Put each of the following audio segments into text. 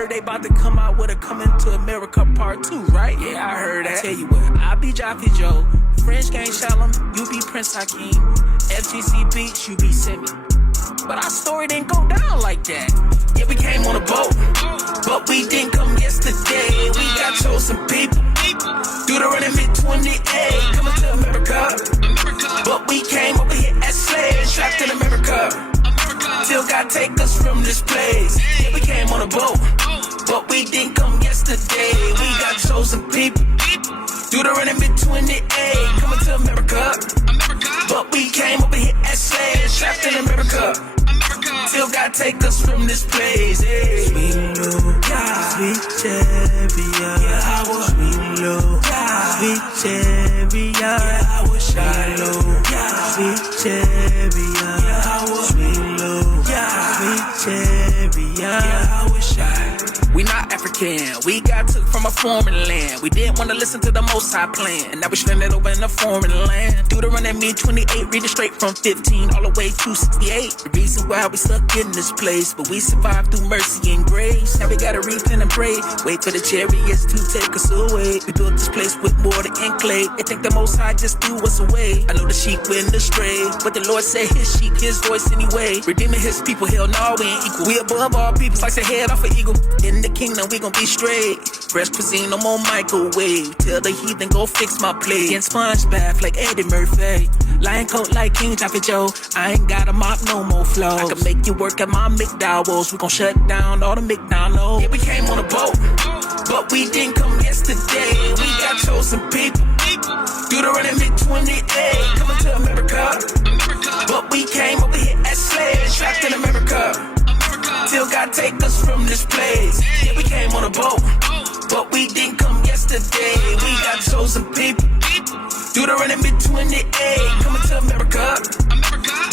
heard they about to come out with a Coming to America Part 2, right? Yeah, I heard that. I tell you what, I be Joffy Joe, French Gang Shalom, you be Prince Hakeem, FGC Beach, you be Simi. But our story didn't go down like that. Yeah, we came on a boat, but we didn't come yesterday. We got chosen people. Deuteronomy 28, coming to America. But we came over here as slaves, trapped in America. Till God take us from this place. Yeah, we came on a boat, but we didn't come yesterday. We got chosen people. Deuteronomy 28, coming to America. But we came over here as slaves, trapped in America. Till God take us from this place. Hey. Sweet Lord, sweet chariot, Yahweh. Sweet Lord, sweet chariot, Yahweh. Sweet Lord, sweet chariot, Yahweh. Sweet Lord, sweet chariot, Yahweh. We not African, we got took from a foreign land. We didn't want to listen to the Most High plan, and now we stranded over in a foreign land. Deuteronomy 28, reading straight from 15 all the way to 68. The reason why we stuck in this place, but we survived through mercy and grace. Now we gotta repent and pray, wait for the chariots to take us away. We built this place with mortar and clay. They think the Most High just threw us away. I know the sheep went astray, but the Lord said his sheep, his voice anyway. Redeeming his people, hell no, we ain't equal. We above all people, like the head off an eagle. In the kingdom, we gon' be straight. Fresh cuisine, no more microwave. Tell the heathen, go fix my plate. Getting sponge bath like Eddie Murphy. Lion coat like King Joffy Joe. I ain't got a mop, no more flows. I can make you work at my McDowell's. We gon' shut down all the McDonald's. Yeah, we came on a boat, but we didn't come yesterday. We got chosen people. Deuteronomy 28, coming to America. But we came over here as slaves, trapped in America. Till God take us from this place. Yeah, we came on a boat, but we didn't come yesterday. We got chosen people. Deuteronomy 28, coming to America.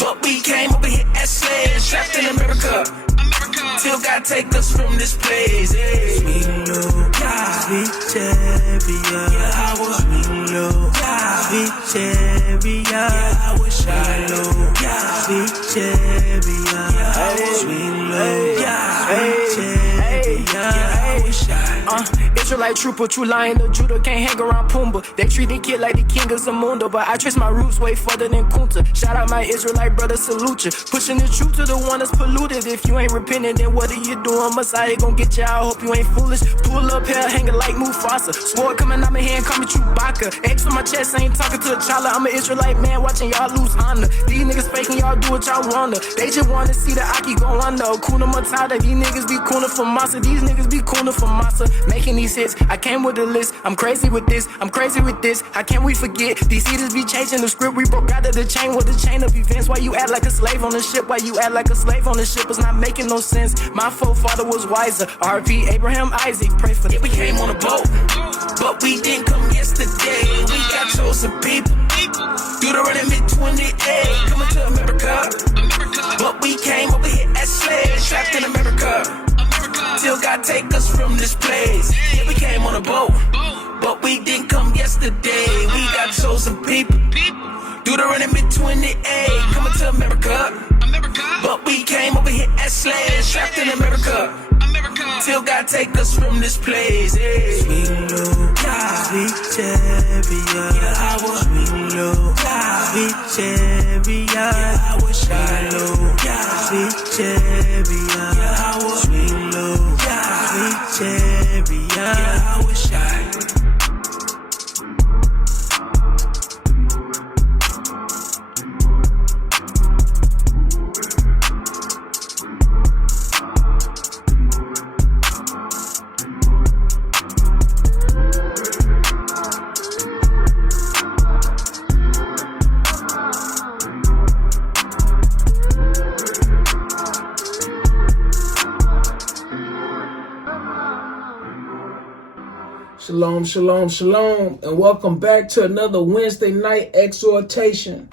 But we came over here as slaves, trapped in America. Till God take us from this place. Hey. Sweet Lord, sweet chariot, Yahweh. Sweet Lord, sweet chariot, Yahweh. Sweet Lord, sweet chariot, Yahweh. Sweet Lord, sweet chariot, Yahweh. Israelite trooper, true lion of Judah, can't hang around Pumbaa. They treat the kid like the king of Zamunda, but I trace my roots way further than Kunta. Shout out my Israelite brother, salute ya. Pushing the truth to the one that's polluted. If you ain't repenting, then what are you doing? Messiah gon' get you out, hope you ain't foolish. Pull up here, hanging like Mufasa. Sword coming out my hand, call me Chewbacca. X on my chest, I ain't talking to a child. I'm an Israelite man, watching y'all lose honor. These niggas faking, y'all do what y'all wanna. They just wanna see the Aki go under. Kuna Matata, these niggas be cooning for massa. These niggas be cooning for massa. Making these hits, I came with a list. I'm crazy with this, I'm crazy with this. How can we forget? These haters be changing the script. We broke out of the chain with the chain of events. Why you act like a slave on the ship? Why you act like a slave on the ship? It's not making no sense. My forefather was wiser. RP Abraham Isaac, pray for them. Yeah, we came on a boat, but we didn't come yesterday. We got chosen people. Deuteronomy 28, coming to America. But we came over here as slaves, trapped in America. Till God take us from this place. Yeah, we came on a boat, but we didn't come yesterday. We got chosen people. Deuteronomy 28, coming to America. But we came over here as slaves, trapped in America. Till God take us from this place. Hey. Sweet Lord, sweet chariot, Yahweh. Sweet Lord, sweet chariot, Yahweh. Sweet Lord, sweet chariot, Yahweh. Sweet Lord, sweet chariot, Yahweh. Shalom, shalom, shalom, and welcome back to another Wednesday night exhortation.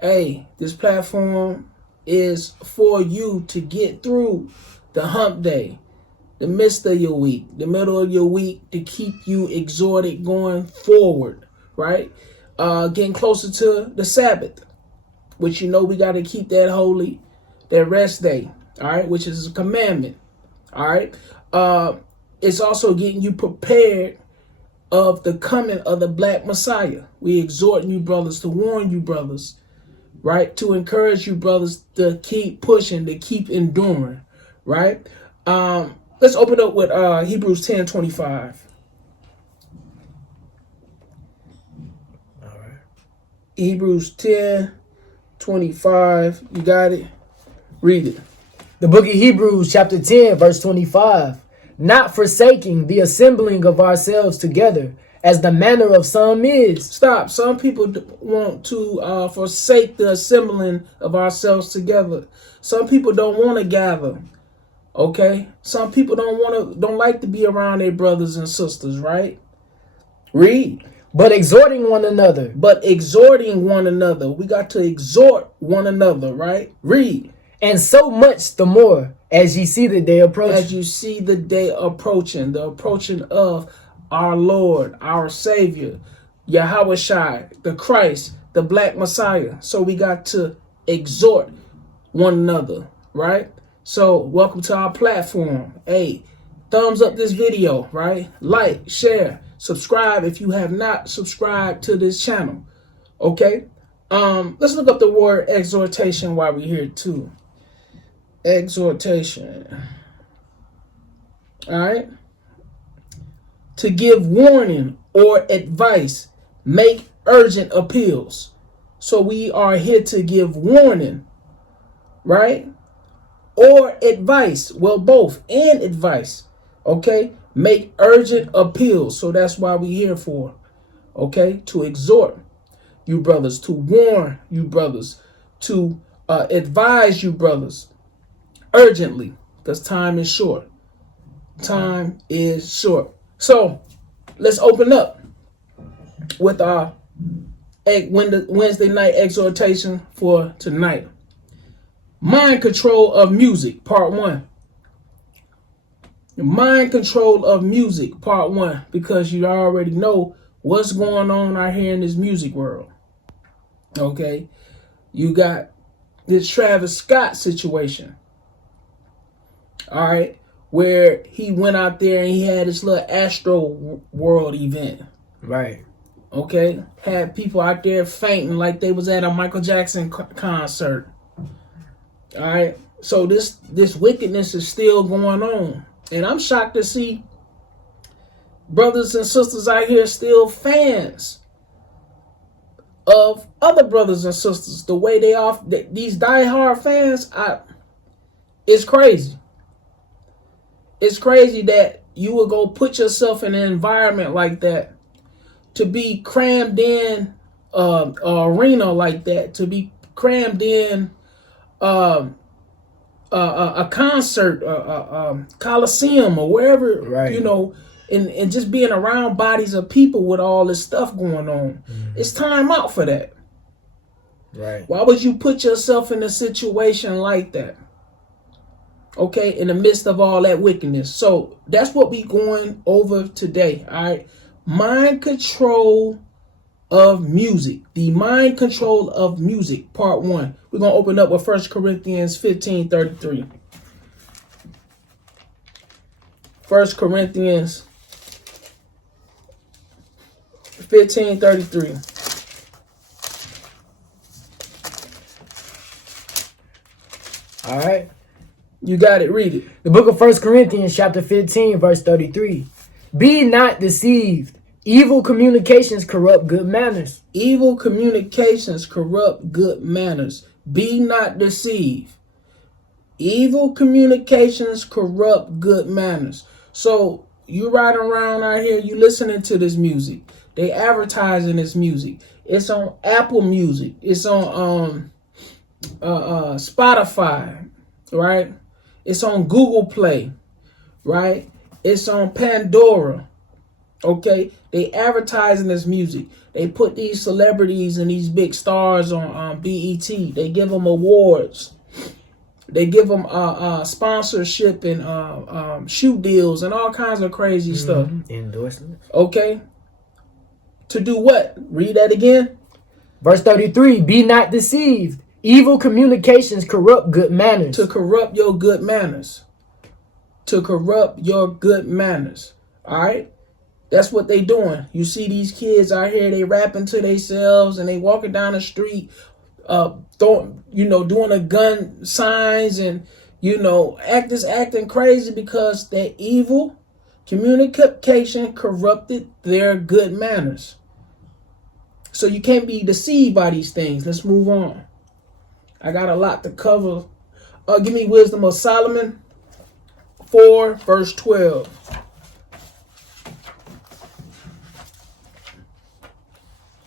Hey, this platform is for you to get through the hump day, the midst of your week, the middle of your week, to keep you exhorted going forward, right? Getting closer to the Sabbath, which you know we got to keep that holy, that rest day, all right, which is a commandment. All right. It's also getting you prepared of the coming of the Black Messiah. We exhorting you brothers, to warn you brothers, right? To encourage you brothers to keep pushing, to keep enduring, right? Let's open up with Hebrews 10:25. All right. Hebrews 10:25. You got it? Read it. The book of Hebrews, chapter 10, verse 25. Not forsaking the assembling of ourselves together, as the manner of some is. Stop. Some people want to forsake the assembling of ourselves together. Some people don't want to gather. Okay? Some people don't like to be around their brothers and sisters, right? Read. But exhorting one another. But exhorting one another. We got to exhort one another, right? Read. And so much the more as ye see the day approaching. As you see the day approaching, the approaching of our Lord, our Savior, Yahweh, the Christ, the Black Messiah. So we got to exhort one another, right? So welcome to our platform. Hey, thumbs up this video, right? Like, share, subscribe if you have not subscribed to this channel. Okay? Let's look up the word exhortation while we're here too. Exhortation. All right. To give warning or advice, make urgent appeals. So we are here to give warning, right? Or advice. Well, both, and advice. Okay? Make urgent appeals. So that's why we're here for. Okay? To exhort you brothers, to warn you brothers, to advise you brothers urgently, because time is short. Time is short. So let's open up with our Wednesday night exhortation for tonight. Mind control of music, part 1. Mind control of music, part 1, because you already know what's going on out here in this music world. Okay? You got this Travis Scott situation. All right? Where he went out there and he had this little Astro World event. Right. Okay? Had people out there fainting like they was at a Michael Jackson concert. All right? So this wickedness is still going on. And I'm shocked to see brothers and sisters out here still fans of other brothers and sisters. The way they are, these diehard fans, it's crazy. It's crazy that you would go put yourself in an environment like that, to be crammed in an arena like that, to be crammed in a concert, Coliseum or wherever, right. You know, and just being around bodies of people with all this stuff going on. Mm-hmm. It's time out for that. Right. Why would you put yourself in a situation like that? Okay, in the midst of all that wickedness. So that's what we going over today. All right. Mind control of music. The mind control of music, part 1. We're going to open up with 1 Corinthians 15:33. 1 Corinthians 15:33. All right. You got it. Read it. The book of 1 Corinthians chapter 15, verse 33. Be not deceived. Evil communications corrupt good manners. Evil communications corrupt good manners. Be not deceived. Evil communications corrupt good manners. So you riding around out here, you listening to this music. They advertising this music. It's on Apple Music. It's on Spotify, right? It's on Google Play, right? It's on Pandora. Okay, they advertising this music. They put these celebrities and these big stars on BET. They give them awards. They give them sponsorship and shoe deals and all kinds of crazy stuff. Endorsements. Okay. To do what? Read that again. Verse 33. Be not deceived. Evil communications corrupt good manners. To corrupt your good manners. to corrupt your good manners. All right? That's what they doing. You see these kids out here, they rapping to themselves and they walking down the street, doing a gun signs and, acting crazy because their evil communication corrupted their good manners. So you can't be deceived by these things. Let's move on. I got a lot to cover. Give me Wisdom of Solomon 4, verse 12.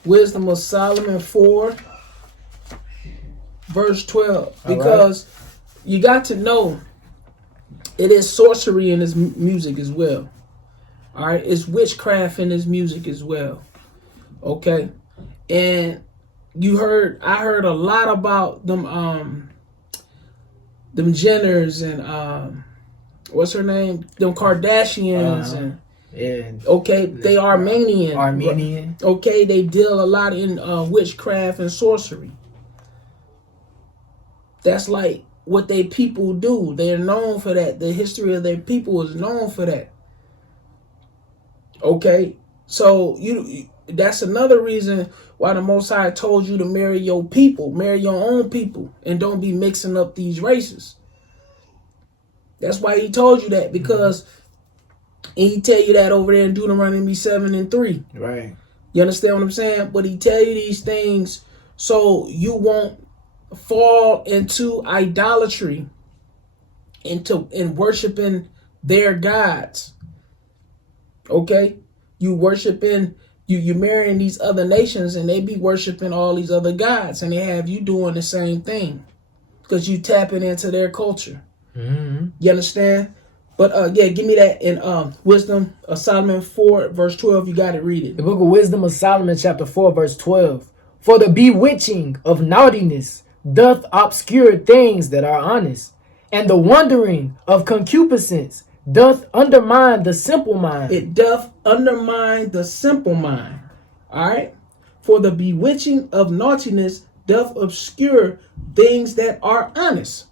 Wisdom of Solomon 4, verse 12. Because you got to know it is sorcery in his music as well. All right, it's witchcraft in his music as well. Okay, and I heard a lot about them Jenners and what's her name? Them Kardashians and okay, they Armenian. Okay, they deal a lot in witchcraft and sorcery. That's like what they people do. They're known for that. The history of their people is known for that. Okay, so that's another reason why the Most High told you to marry your people, marry your own people, and don't be mixing up these races. That's why he told you that, because he tell you that over there in Deuteronomy 7:3. Right. You understand what I'm saying? But he tell you these things so you won't fall into idolatry, in worshiping their gods. Okay? You worshiping, you marrying these other nations and they be worshiping all these other gods and they have you doing the same thing because you tapping into their culture. Mm-hmm. You understand? But give me that in Wisdom of Solomon 4, verse 12. You got to read it. The book of Wisdom of Solomon, chapter 4, verse 12. For the bewitching of naughtiness doth obscure things that are honest, and the wandering of concupiscence doth undermine the simple mind. It doth undermine the simple mind. All right? For the bewitching of naughtiness doth obscure things that are honest.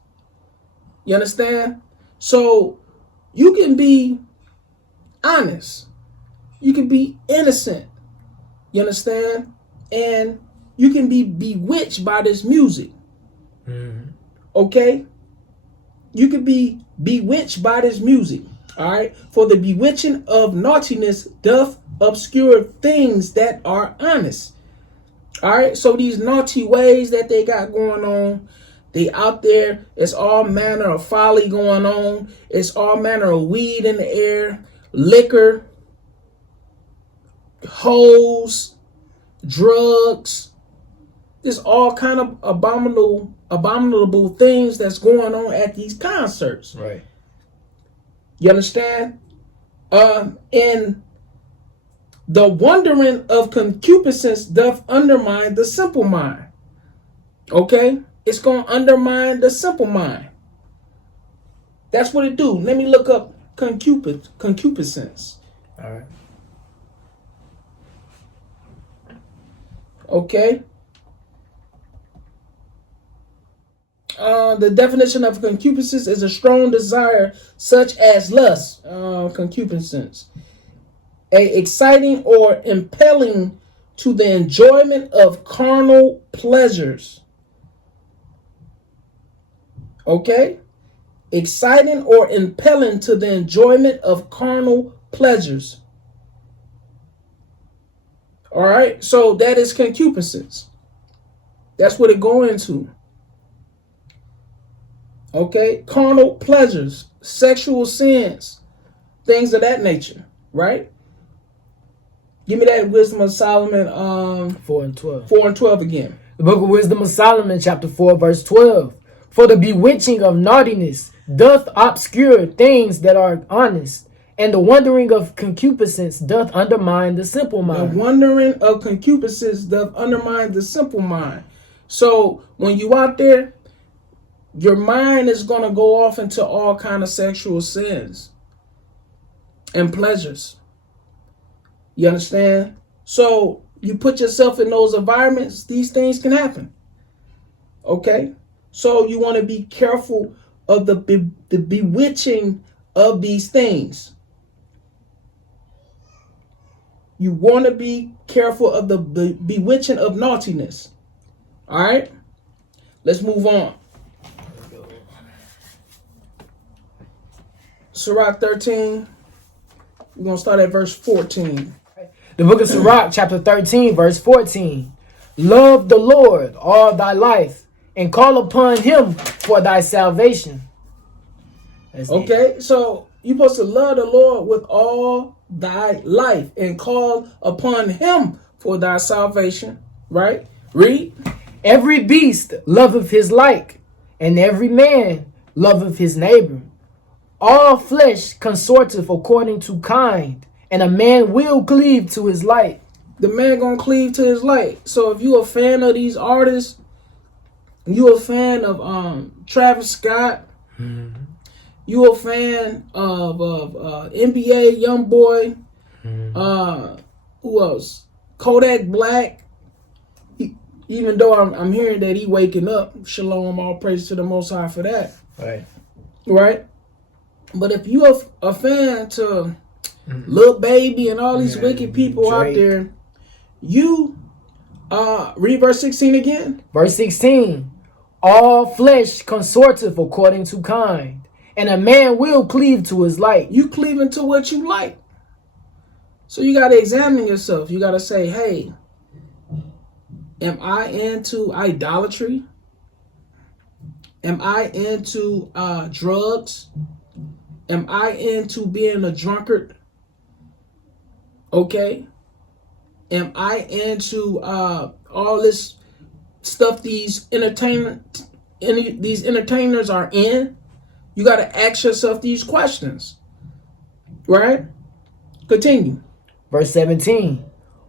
You understand? So you can be honest. You can be innocent. You understand? And you can be bewitched by this music. Mm-hmm. Okay? You can be bewitched by this music. All right? For the bewitching of naughtiness doth obscure things that are honest. All right? So these naughty ways that they got going on, they out there, it's all manner of folly going on. It's all manner of weed in the air, liquor, hoes, drugs. There's all kind of abominable things that's going on at these concerts. Right. You understand? And the wandering of concupiscence doth undermine the simple mind. Okay? It's going to undermine the simple mind. That's what it do. Let me look up concupiscence. All right. Okay. The definition of concupiscence is a strong desire such as lust, concupiscence. A exciting or impelling to the enjoyment of carnal pleasures. Okay? Exciting or impelling to the enjoyment of carnal pleasures. All right? So that is concupiscence. That's what it go into. Okay? Carnal pleasures, sexual sins, things of that nature. Right? Give me that Wisdom of Solomon 4 and 12. 4 and 12 again. The book of Wisdom of Solomon, chapter 4, verse 12. For the bewitching of naughtiness doth obscure things that are honest, and the wandering of concupiscence doth undermine the simple mind. The wandering of concupiscence doth undermine the simple mind. So when you out there, your mind is going to go off into all kind of sexual sins and pleasures. You understand? So you put yourself in those environments, these things can happen. Okay? So you want to be careful of the bewitching of these things. You want to be careful of the bewitching of naughtiness. All right? Let's move on. Sirach 13. We're going to start at verse 14. The book of Sirach, chapter 13, verse 14. Love the Lord all thy life, and call upon him for thy salvation. Okay, so you're supposed to love the Lord with all thy life and call upon him for thy salvation. Right? Read. Every beast loveth his like, and every man loveth his neighbor. All flesh consorteth according to kind, and a man will cleave to his like. The man gonna cleave to his like. So if you a fan of these artists, you a fan of Travis Scott, you a fan of NBA YoungBoy, who else? Kodak Black. Even though I'm hearing that he waking up, shalom, all praise to the Most High for that. Right. But if you a fan to Lil Baby and all these wicked people out there, you read verse 16 again. Verse 16. All flesh consorteth according to kind, and a man will cleave to his like. You cleaving to what you like. So you got to examine yourself. You got to say, hey, am I into idolatry? Am I into drugs? Am I into being a drunkard? Okay. Am I into all this stuff these entertainers are in? You got to ask yourself these questions. Right? Continue. Verse 17.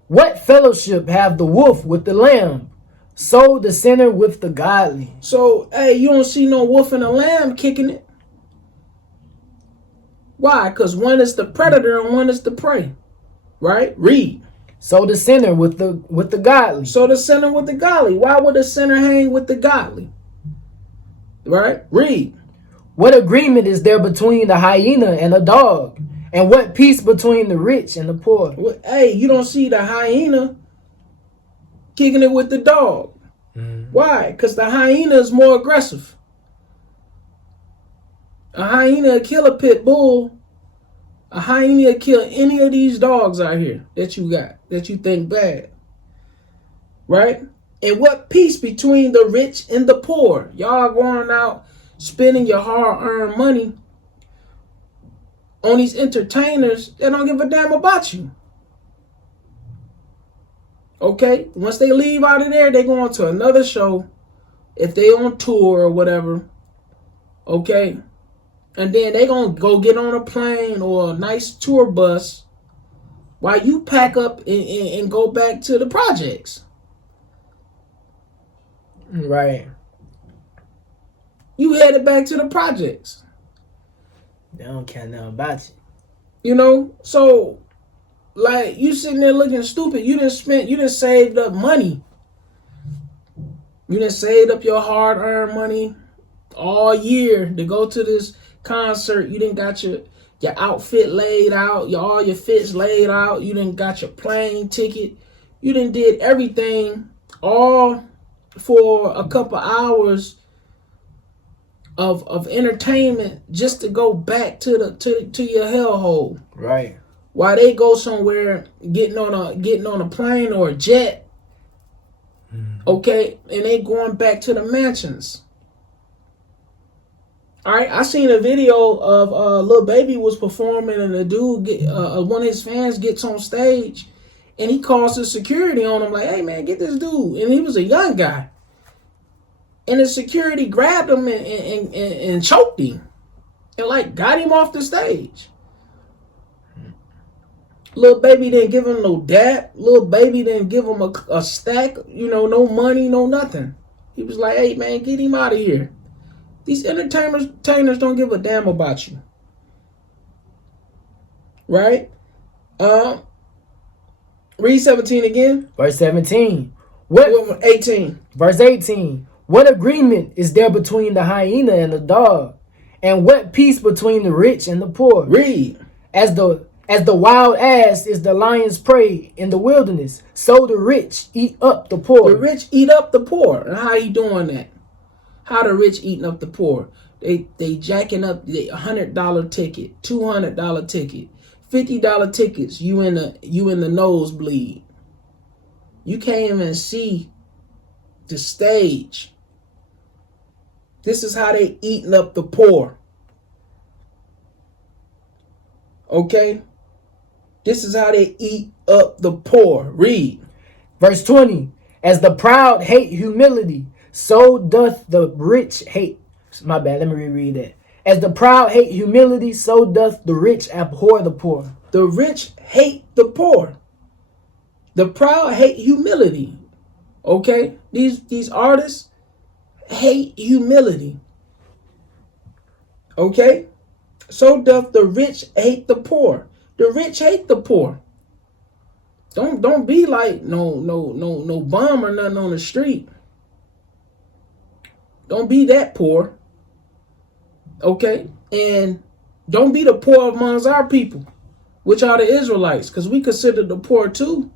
What fellowship have the wolf with the lamb? So the sinner with the godly. So, hey, you don't see no wolf and a lamb kicking it. Why? Because one is the predator and one is the prey. Right? Read. So the sinner with the godly. So the sinner with the godly. Why would the sinner hang with the godly? Right? Read. What agreement is there between the hyena and a dog? And what peace between the rich and the poor? Well, hey, you don't see the hyena kicking it with the dog. Why? Because the hyena is more aggressive. A hyena will kill a pit bull. A hyena will kill any of these dogs out here that you got, that you think bad. Right? And what peace between the rich and the poor? Y'all going out spending your hard-earned money on these entertainers that don't give a damn about you. Okay? Once they leave out of there, they go on to another show. If they on tour or whatever. Okay? And then they gonna go get on a plane or a nice tour bus while you pack up and go back to the projects. Right. You headed back to the projects. They don't care nothing about you. You know? So, like, you sitting there looking stupid. You didn't saved up money. You didn't saved up your hard-earned money all year to go to this concert. You didn't got your outfit laid out, all your fits laid out. You didn't got your plane ticket. You didn't did everything all for a couple hours of entertainment just to go back to your hellhole. Right. While they go somewhere getting on a plane or a jet. Okay, and they going back to the mansions. All right, I seen a video of Lil Baby was performing, and a dude, one of his fans gets on stage, and he calls the security on him like, "Hey man, get this dude!" And he was a young guy, and the security grabbed him and choked him, and like got him off the stage. Lil Baby didn't give him no dap. Lil Baby didn't give him a stack. No money, no nothing. He was like, "Hey man, get him out of here." These entertainers don't give a damn about you. Right? Read 17 again. Verse 17. 18. Verse 18. What agreement is there between the hyena and the dog? And what peace between the rich and the poor? Read. As the wild ass is the lion's prey in the wilderness, so the rich eat up the poor. The rich eat up the poor. And how you doing that? How the rich eating up the poor? They jacking up the $100 ticket, $200 ticket, $50 tickets. You in the nosebleed. You can't even see the stage. This is how they eating up the poor. Okay? This is how they eat up the poor. Read. Verse 20. As the proud hate humility, so doth the rich hate. My bad, let me reread that. As the proud hate humility, so doth the rich abhor the poor. The rich hate the poor. The proud hate humility. Okay? These artists hate humility. Okay? So doth the rich hate the poor. The rich hate the poor. Don't be like no bum or nothing on the street. Don't be that poor. Okay? And don't be the poor amongst our people, which are the Israelites, because we consider the poor too.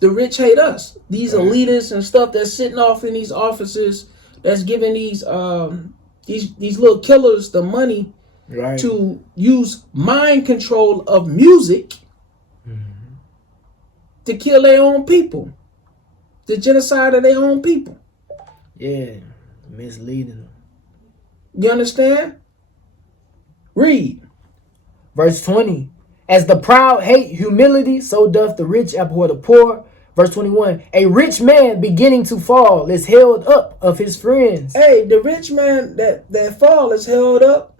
The rich hate us. These elitists and stuff that's sitting off in these offices, that's giving these little killers the money to use mind control of music to kill their own people. The genocide of their own people. Yeah, misleading them. You understand? Read. Verse 20. As the proud hate humility, so doth the rich abhor the poor. Verse 21. A rich man beginning to fall is held up of his friends. Hey, the rich man that fall is held up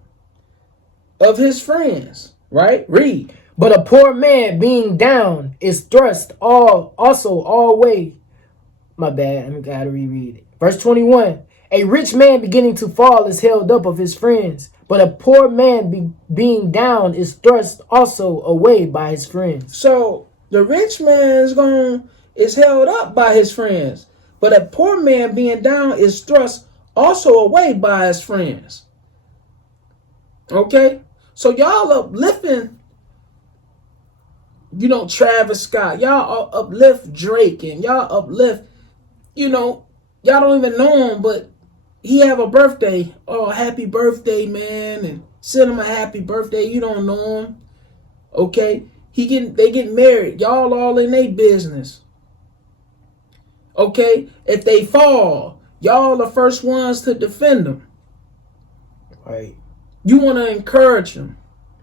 of his friends. Right? Read. But a poor man being down is thrust all way. My bad, I gotta reread it. Verse 21. A rich man beginning to fall is held up of his friends, but a poor man being down is thrust also away by his friends. So the rich man is held up by his friends, but a poor man being down is thrust also away by his friends. Okay? So y'all uplifting, Travis Scott. Y'all uplift Drake, and y'all uplift, y'all don't even know him, but he have a birthday. Oh, happy birthday, man. And send him a happy birthday. You don't know him. Okay? They get married. Y'all all in their business. Okay? If they fall, y'all the first ones to defend them. Right. You want to encourage them.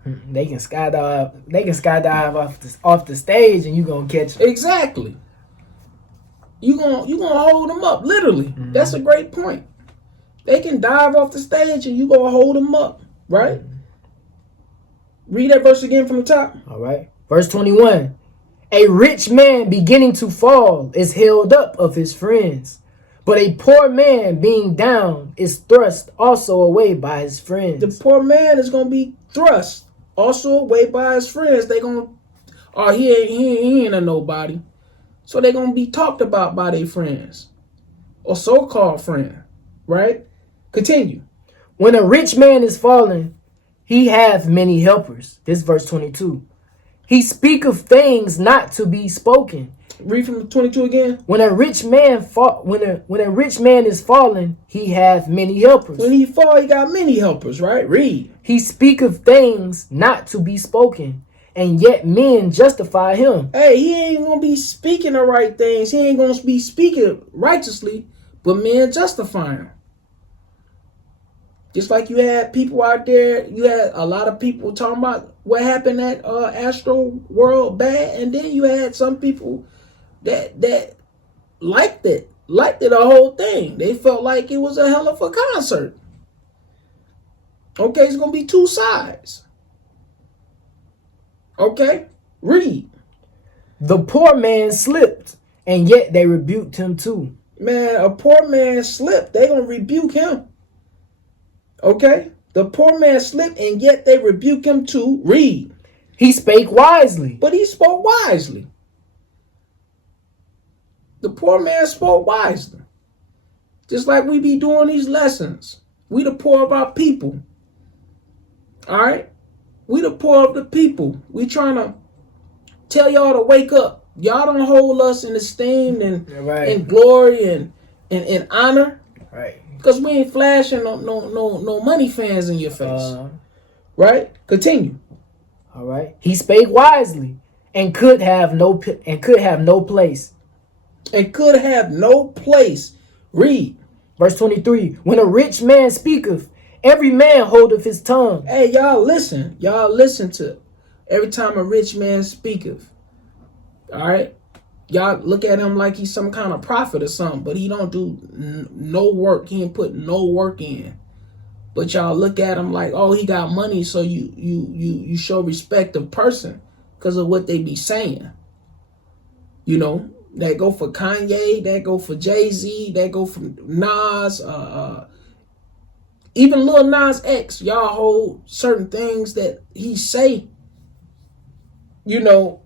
They can skydive. They can skydive off the stage, and you gonna catch them. Exactly. You gonna hold them up, literally. Mm-hmm. That's a great point. They can dive off the stage, and you gonna hold them up, right? Mm-hmm. Read that verse again from the top. All right. Verse 21. A rich man beginning to fall is held up of his friends, but a poor man being down is thrust also away by his friends. The poor man is gonna be thrust also away by his friends. They gonna, he ain't a nobody. So they're going to be talked about by their friends or so-called friend, right? Continue. When a rich man is fallen, he hath many helpers. This is verse 22. He speaketh things not to be spoken. Read from 22 again. When a rich man when a rich man is fallen, he hath many helpers. When he fall, he got many helpers, right? Read. He speaketh things not to be spoken, and yet men justify him. Hey, he ain't going to be speaking the right things. He ain't going to be speaking righteously, but men justify him. Just like you had people out there, you had a lot of people talking about what happened at Astro World bad, and then you had some people that liked it the whole thing. They felt like it was a hell of a concert. Okay, it's going to be two sides. Okay, read. The poor man slipped, and yet they rebuked him too. Man, a poor man slipped. They going to rebuke him. Okay, the poor man slipped, and yet they rebuke him too. Read. He spake wisely. But he spoke wisely. The poor man spoke wisely. Just like we be doing these lessons. We the poor of our people. All right? We the poor of the people. We trying to tell y'all to wake up. Y'all don't hold us in esteem and in glory and honor. Right. Because we ain't flashing no money fans in your face. Right? Continue. All right. He spake wisely and could have no place. And could have no place. Read. Verse 23. When a rich man speaketh, every man holdeth his tongue. Hey, y'all listen. Y'all listen to every time a rich man speaketh. All right? Y'all look at him like he's some kind of prophet or something, but he don't do no work. He ain't put no work in. But y'all look at him like, oh, he got money, so you show respect of person because of what they be saying. You know, that go for Kanye, that go for Jay-Z, that go for Nas, even Lil Nas X. Y'all hold certain things that he say, you know,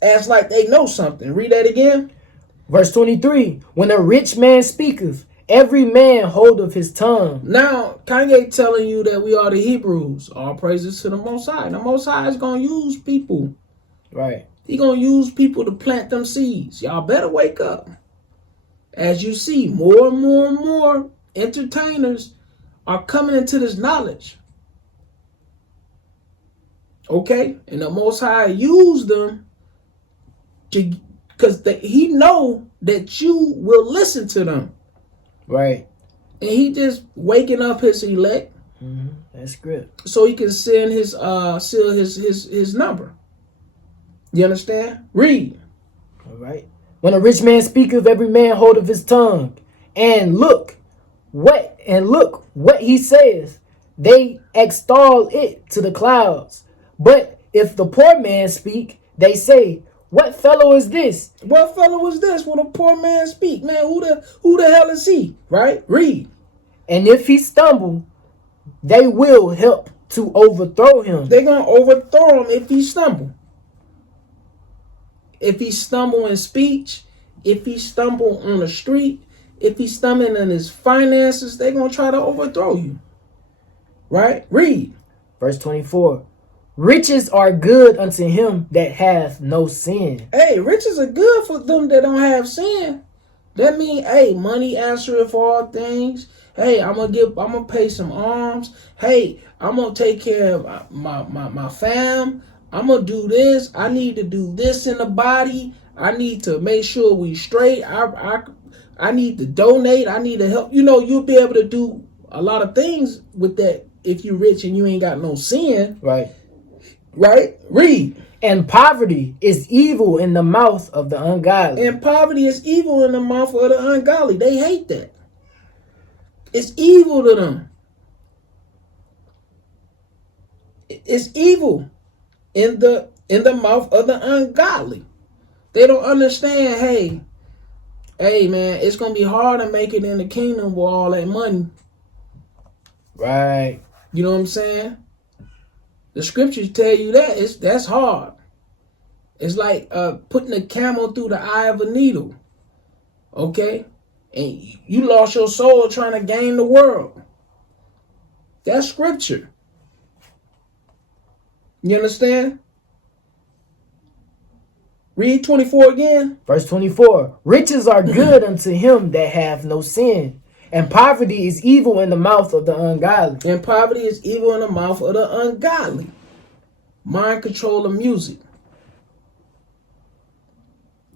as like they know something. Read that again. Verse 23. When a rich man speaketh, every man holdeth his tongue. Now, Kanye telling you that we are the Hebrews. All praises to the Most High. The Most High is going to use people. Right. He going to use people to plant them seeds. Y'all better wake up. As you see, more and more and more entertainers are coming into this knowledge. Okay? And the Most High used them because he know that you will listen to them. Right. And he just waking up his elect. Mm-hmm. That's good. So he can send his seal his number. You understand? Read. All right. When a rich man speaketh, every man holdeth his tongue. And look what he saith. They extol it to the clouds. But if the poor man speak, they say, what fellow is this? What fellow is this when a poor man speak? Man, who the hell is he? Right? Read. And if he stumble, they will help to overthrow him. They're going to overthrow him if he stumble. If he stumble in speech, if he stumble on the street, if he stumble in his finances, they're going to try to overthrow you. Right? Read. Verse 24. Riches are good unto him that hath no sin. Hey, riches are good for them that don't have sin. That mean, hey, money answereth all things. Hey, I'm gonna pay some alms. Hey, I'm gonna take care of my fam. I'm gonna do this. I need to do this in the body. I need to make sure we straight. I need to donate. I need to help. You know, you'll be able to do a lot of things with that if you're rich and you ain't got no sin. Right. Right? Read. And poverty is evil in the mouth of the ungodly. And poverty is evil in the mouth of the ungodly. They hate that. It's evil to them. It's evil in the mouth of the ungodly. They don't understand, hey man, it's going to be hard to make it in the kingdom with all that money. Right. You know what I'm saying? The scriptures tell you that's hard. It's like putting a camel through the eye of a needle. Okay? And you lost your soul trying to gain the world. That's scripture. You understand? Read 24 again. Verse 24. Riches are good unto him that hath no sin. And poverty is evil in the mouth of the ungodly. And poverty is evil in the mouth of the ungodly. Mind control of music.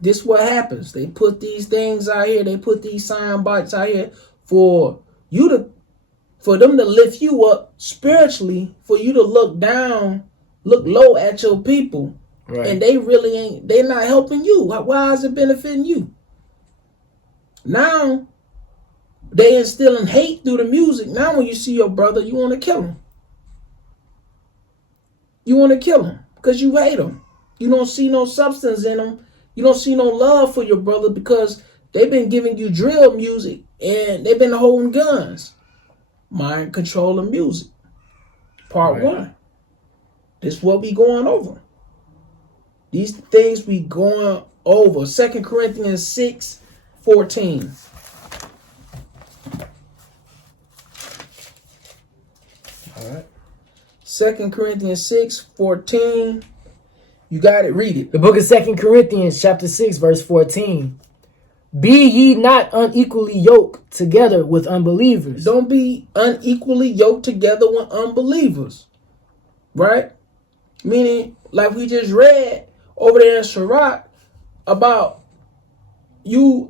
This is what happens. They put these things out here. They put these sound bites out here for them to lift you up spiritually, for you to look low at your people. Right. And they're not helping you. Why is it benefiting you? Now, they instilling hate through the music. Now when you see your brother, you want to kill him. You want to kill him because you hate him. You don't see no substance in him. You don't see no love for your brother because they've been giving you drill music and they've been holding guns. Mind control of music. Part 1. This is what we going over. These things we going over. 2 Corinthians 6:14. All right. 2 Corinthians 6:14. You got it. Read it. The book of 2 Corinthians chapter 6 verse 14. Be ye not unequally yoked together with unbelievers. Don't be unequally yoked together with unbelievers. Right? Meaning, like we just read over there in Sirach about you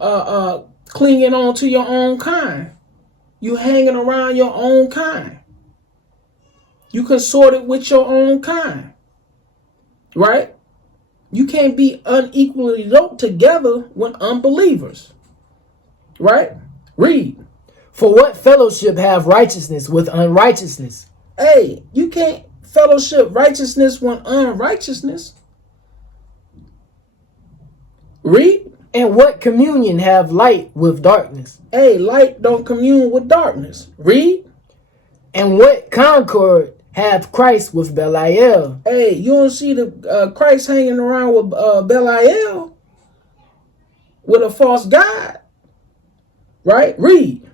clinging on to your own kind. You hanging around your own kind. You consorted with your own kind. Right? You can't be unequally yoked together with unbelievers. Right? Read. For what fellowship have righteousness with unrighteousness? Hey, you can't fellowship righteousness with unrighteousness. Read. And what communion have light with darkness? Hey, light don't commune with darkness. Read. And what concord have Christ with Belial? Hey, you don't see the Christ hanging around with Belial, with a false god. Right? Read.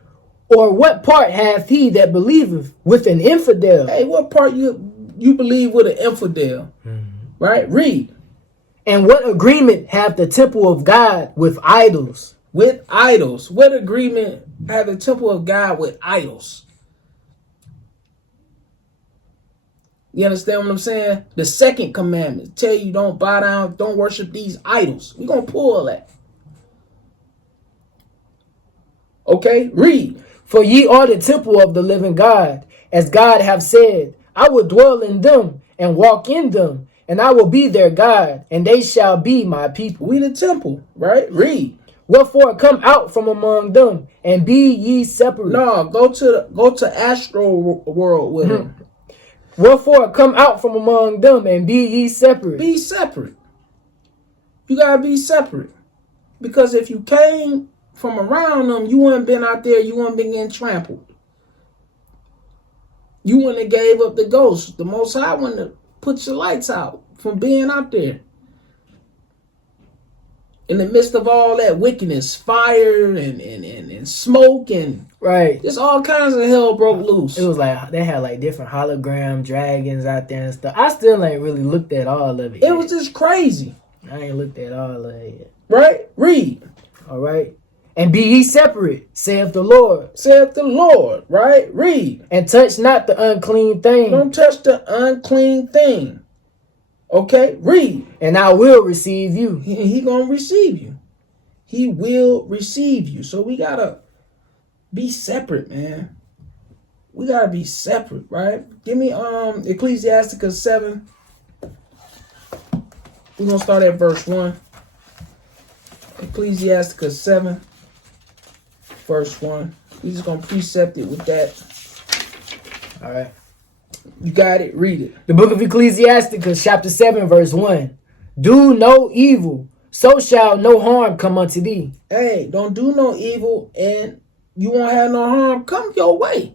Or what part hath he that believeth with an infidel? Hey, what part you believe with an infidel? Right? Read. And what agreement have the temple of God with idols? With idols. What agreement have the temple of God with idols? You understand what I'm saying? The second commandment tell you don't bow down, don't worship these idols. We're going to pull that. Okay, read. For ye are the temple of the living God, as God hath said, I will dwell in them and walk in them, and I will be their God, and they shall be my people. We the temple, right? Read. Wherefore come out from among them, and be ye separate. No, go to astral world with them. Wherefore come out from among them, and be ye separate. Be separate. You gotta be separate, because if you came from around them, you wouldn't been out there. You wouldn't been getting trampled. You wouldn't have gave up the ghost. The Most High wouldn't have put your lights out from being out there. In the midst of all that wickedness, fire and smoke and right, just all kinds of hell broke loose. It was like they had like different hologram dragons out there and stuff. I still ain't really looked at all of it. It was just crazy. I ain't looked at all of it yet. Right? Read. All right. And be ye separate, saith the Lord. Saith the Lord, right? Read. And touch not the unclean thing. Don't touch the unclean thing. Okay? Read. And I will receive you. He gonna receive you. He will receive you. So we gotta be separate, man. We gotta be separate, right? Give me Ecclesiasticus 7. We're gonna start at verse 1. Ecclesiasticus 7. Verse 1. We're just going to precept it with that. All right. You got it. Read it. The book of Ecclesiasticus, chapter 7, verse 1. Do no evil, so shall no harm come unto thee. Hey, don't do no evil, and you won't have no harm come your way.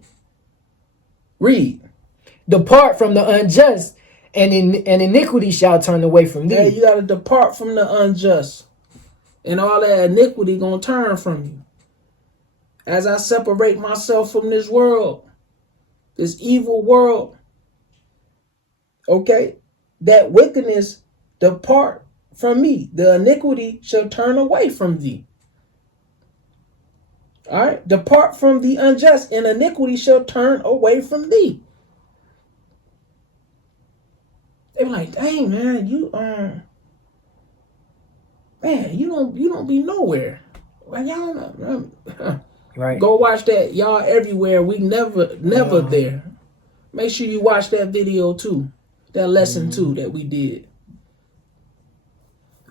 Read. Depart from the unjust, and iniquity shall turn away from thee. Hey, you got to depart from the unjust, and all that iniquity going to turn from you. As I separate myself from this world, this evil world, okay, that wickedness depart from me. The iniquity shall turn away from thee. All right, depart from the unjust, and iniquity shall turn away from thee. They were like, dang, man, you don't be nowhere. Well, y'all know. Right. Go watch that. Y'all everywhere. We never there. Make sure you watch that video too. That lesson too that we did.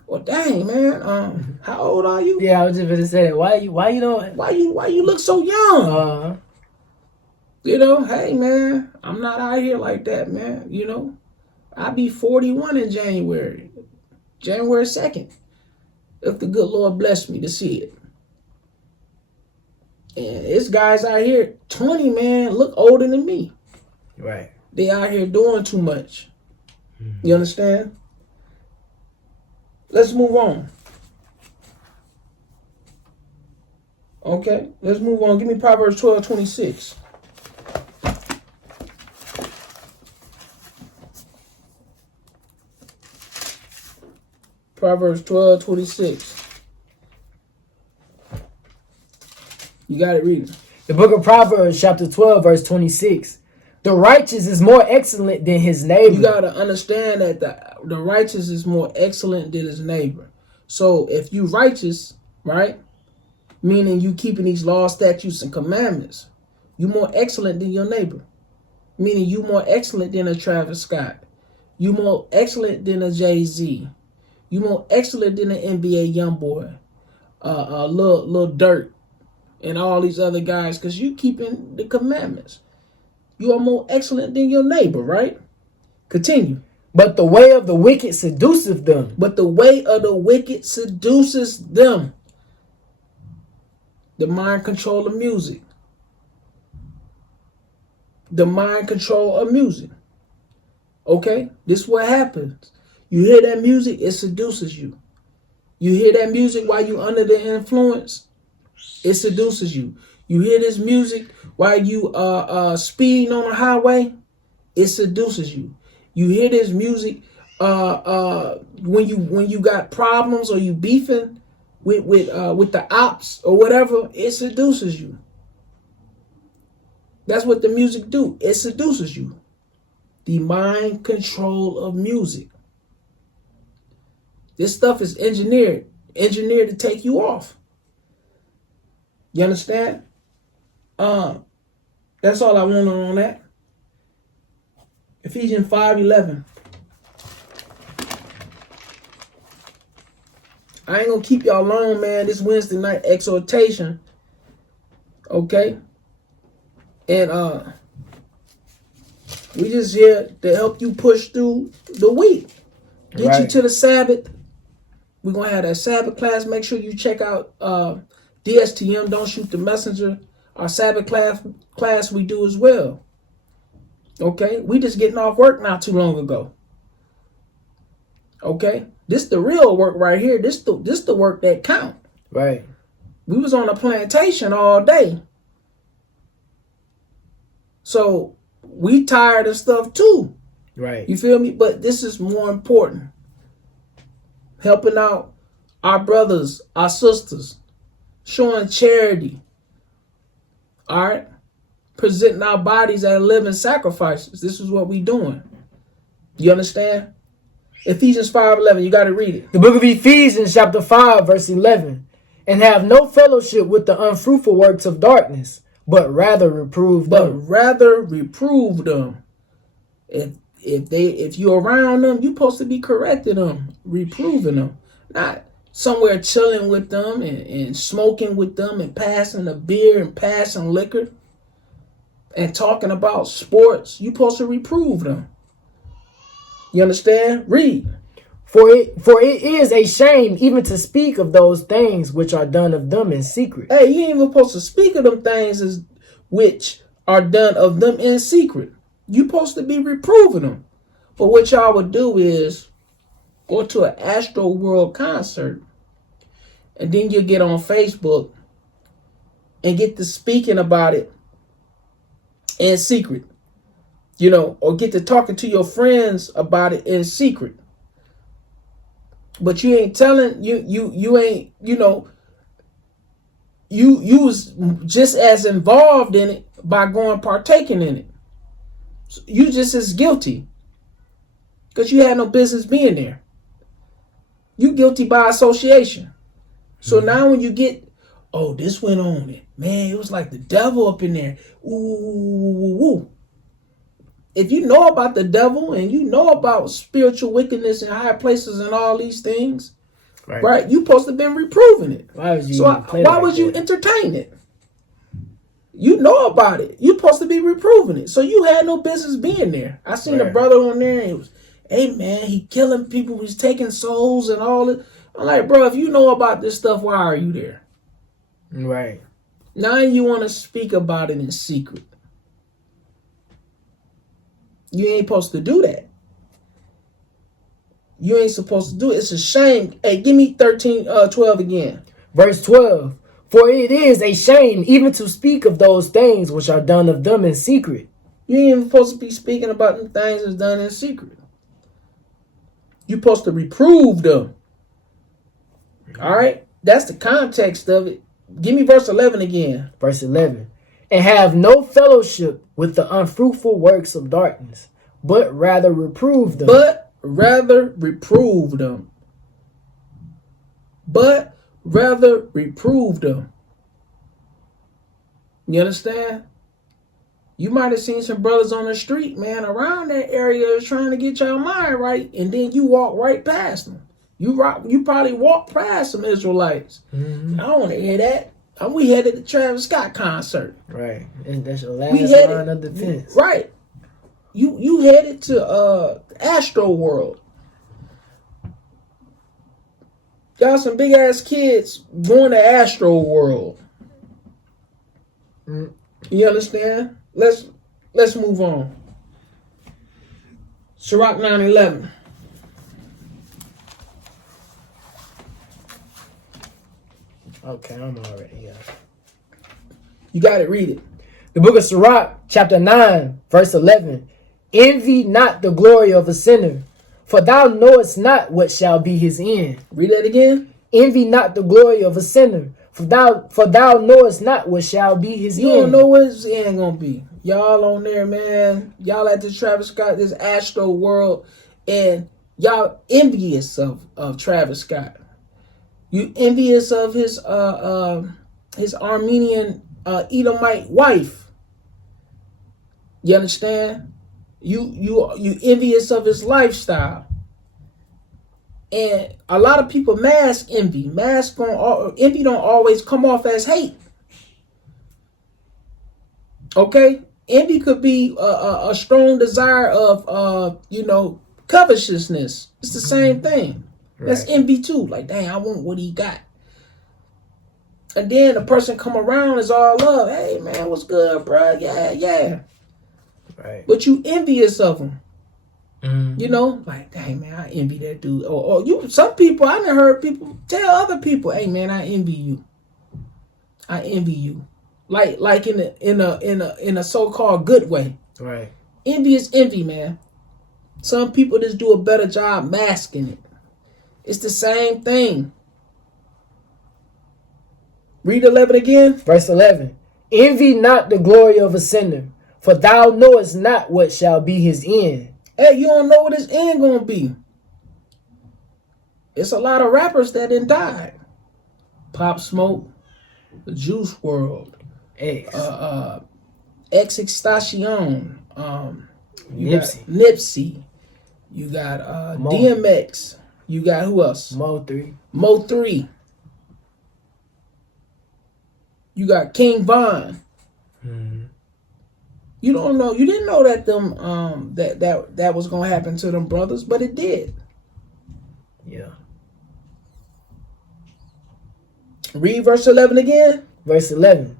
Well, dang, man. How old are you? Yeah, I was just going to say that. Why you look so young? You know, hey, man, I'm not out here like that, man. You know, I'll be 41 in January 2nd. If the good Lord bless me to see it. And it's guys out here, 20, man, look older than me. Right. They out here doing too much. You understand? Let's move on. Okay, let's move on. Give me Proverbs 12:26. Proverbs 12:26. You got it, read it. The book of Proverbs, chapter 12, verse 26. The righteous is more excellent than his neighbor. You got to understand that the righteous is more excellent than his neighbor. So if you righteous, right, meaning you keeping these laws, statutes, and commandments, you more excellent than your neighbor. Meaning you more excellent than a Travis Scott. You more excellent than a Jay-Z. You more excellent than an NBA YoungBoy. Lil Durk. And all these other guys, because you keeping the commandments. You are more excellent than your neighbor, right? Continue. But the way of the wicked seduceth them. But the way of the wicked seduces them. The mind control of music. The mind control of music. Okay? This is what happens. You hear that music, it seduces you. You hear that music while you under the influence, it seduces you. You hear this music while you speeding on the highway, it seduces you. You hear this music when you got problems or you beefing with the ops or whatever, it seduces you. That's what the music do. It seduces you. The mind control of music. This stuff is engineered to take you off. You understand? That's all I want on that. Ephesians 5:11. I ain't gonna keep y'all long, man. This Wednesday night exhortation. Okay? And we just here to help you push through the week. Get you to the Sabbath. We're gonna have that Sabbath class. Make sure you check out Dstm, Don't Shoot the Messenger. Our Sabbath class we do as well. Okay? We just getting off work not too long ago. Okay? This the real work right here. This the work that count. Right. We was on a plantation all day. So we tired of stuff too. Right. You feel me? But this is more important. Helping out our brothers, our sisters, showing charity. All right? Presenting our bodies as living sacrifices. This is what we doing. You understand? Ephesians 5:11. You got to read it. The book of Ephesians, chapter 5, verse 11. And have no fellowship with the unfruitful works of darkness, but rather reprove them. If you're around them, you're supposed to be correcting them, reproving them. Not somewhere chilling with them and smoking with them and passing a beer and passing liquor and talking about sports. You're supposed to reprove them. You understand? Read. For it is a shame even to speak of those things which are done of them in secret. Hey, you ain't even supposed to speak of them things which are done of them in secret. You supposed to be reproving them. But what y'all would do is go to an Astro World concert, and then you get on Facebook and get to speaking about it in secret. You know, or get to talking to your friends about it in secret. But you ain't telling, you ain't, you know, you was just as involved in it by going partaking in it. You just as guilty because you had no business being there. You guilty by association. So now when you get, oh, this went on it, man, it was like the devil up in there. Ooh. If you know about the devil and you know about spiritual wickedness in high places and all these things, right? You supposed to have been reproving it. Why would you entertain it? You know about it. You supposed to be reproving it. So you had no business being there. I seen a brother on there and it was, hey man, he killing people, he's taking souls and all that. I'm like, bro, if you know about this stuff, why are you there? Right. Now you want to speak about it in secret. You ain't supposed to do that. You ain't supposed to do it. It's a shame. Hey, give me 12 again. Verse 12. For it is a shame even to speak of those things which are done of them in secret. You ain't even supposed to be speaking about them things that's done in secret. You're supposed to reprove them. All right? That's the context of it. Give me verse 11 again. Verse 11. And have no fellowship with the unfruitful works of darkness, but rather reprove them. But rather reprove them. But rather reprove them. You understand? You might have seen some brothers on the street, man, around that area trying to get your mind right, and then you walk right past them. You probably walked past some Israelites. Mm-hmm. I don't want to hear that. We headed to Travis Scott concert. Right. And that's your last line of defense. Right. You headed to Astro World. Got some big ass kids going to Astro World. Mm. You understand? Let's move on. Sirach 9:11. Okay, I'm already here. You got it. Read it. The book of Sirach, chapter 9, verse 11. Envy not the glory of a sinner, for thou knowest not what shall be his end. Read that again. Envy not the glory of a sinner, for thou knowest not what shall be his end. You don't know what his end gonna be. Y'all on there, man. Y'all at this Travis Scott, this Astro World, and y'all envious of Travis Scott. You envious of his Armenian Edomite wife. You understand? You envious of his lifestyle. And a lot of people mask envy. Envy don't always come off as hate. Okay? Envy could be a strong desire of covetousness. It's the same thing. Right. That's envy too. Like, dang, I want what he got. And then the person come around is all love. Hey man, what's good, bro? Yeah. Right. But you envious of him. Mm. You know, like, dang man, I envy that dude. Or some people, I done heard people tell other people, hey man, I envy you. I envy you. Like in a so-called good way. Right. Envy is envy, man. Some people just do a better job masking it. It's the same thing. Read 11 again. Verse 11. Envy not the glory of a sinner, for thou knowest not what shall be his end. Hey, you don't know what his end gonna be. It's a lot of rappers that done died. Pop Smoke, the Juice WRLD, Exhortation, Nipsey, you got DMX, you got who else? Mo 3. You got King Von. Mm-hmm. You don't know. You didn't know that them that was gonna happen to them brothers, but it did. Yeah. Read verse 11 again. Verse 11.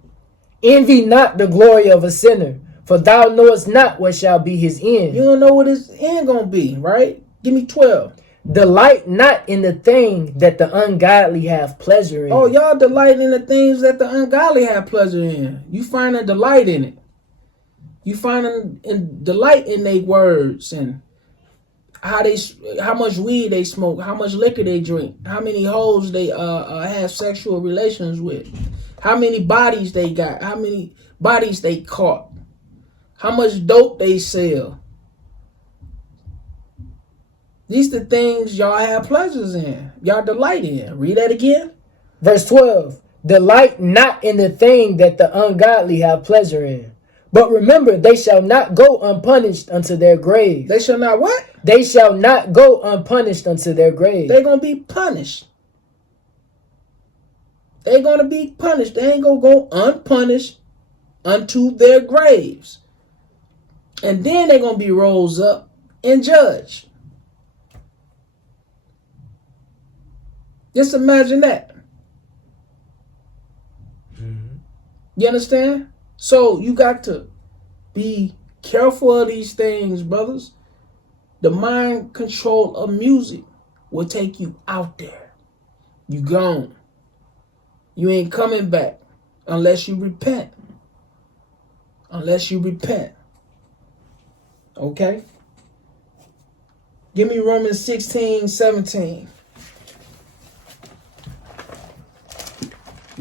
Envy not the glory of a sinner, for thou knowest not what shall be his end. You don't know what his end gonna be, right? Give me 12. Delight not in the thing that the ungodly have pleasure in. Oh, y'all delight in the things that the ungodly have pleasure in. You find a delight in it. You find a delight in their words and how much weed they smoke, how much liquor they drink, how many hoes they have sexual relations with, how many bodies they got, how many bodies they caught, how much dope they sell. These are the things y'all have pleasures in. Y'all delight in. Read that again. Verse 12. Delight not in the thing that the ungodly have pleasure in. But remember, they shall not go unpunished unto their graves. They shall not what? They shall not go unpunished unto their graves. They're going to be punished. They're going to be punished. They ain't going to go unpunished unto their graves. And then they're going to be rose up and judged. Just imagine that. Mm-hmm. You understand? So you got to be careful of these things, brothers. The mind control of music will take you out there. You gone. You ain't coming back unless you repent. Unless you repent. Okay? Give me Romans 16:17.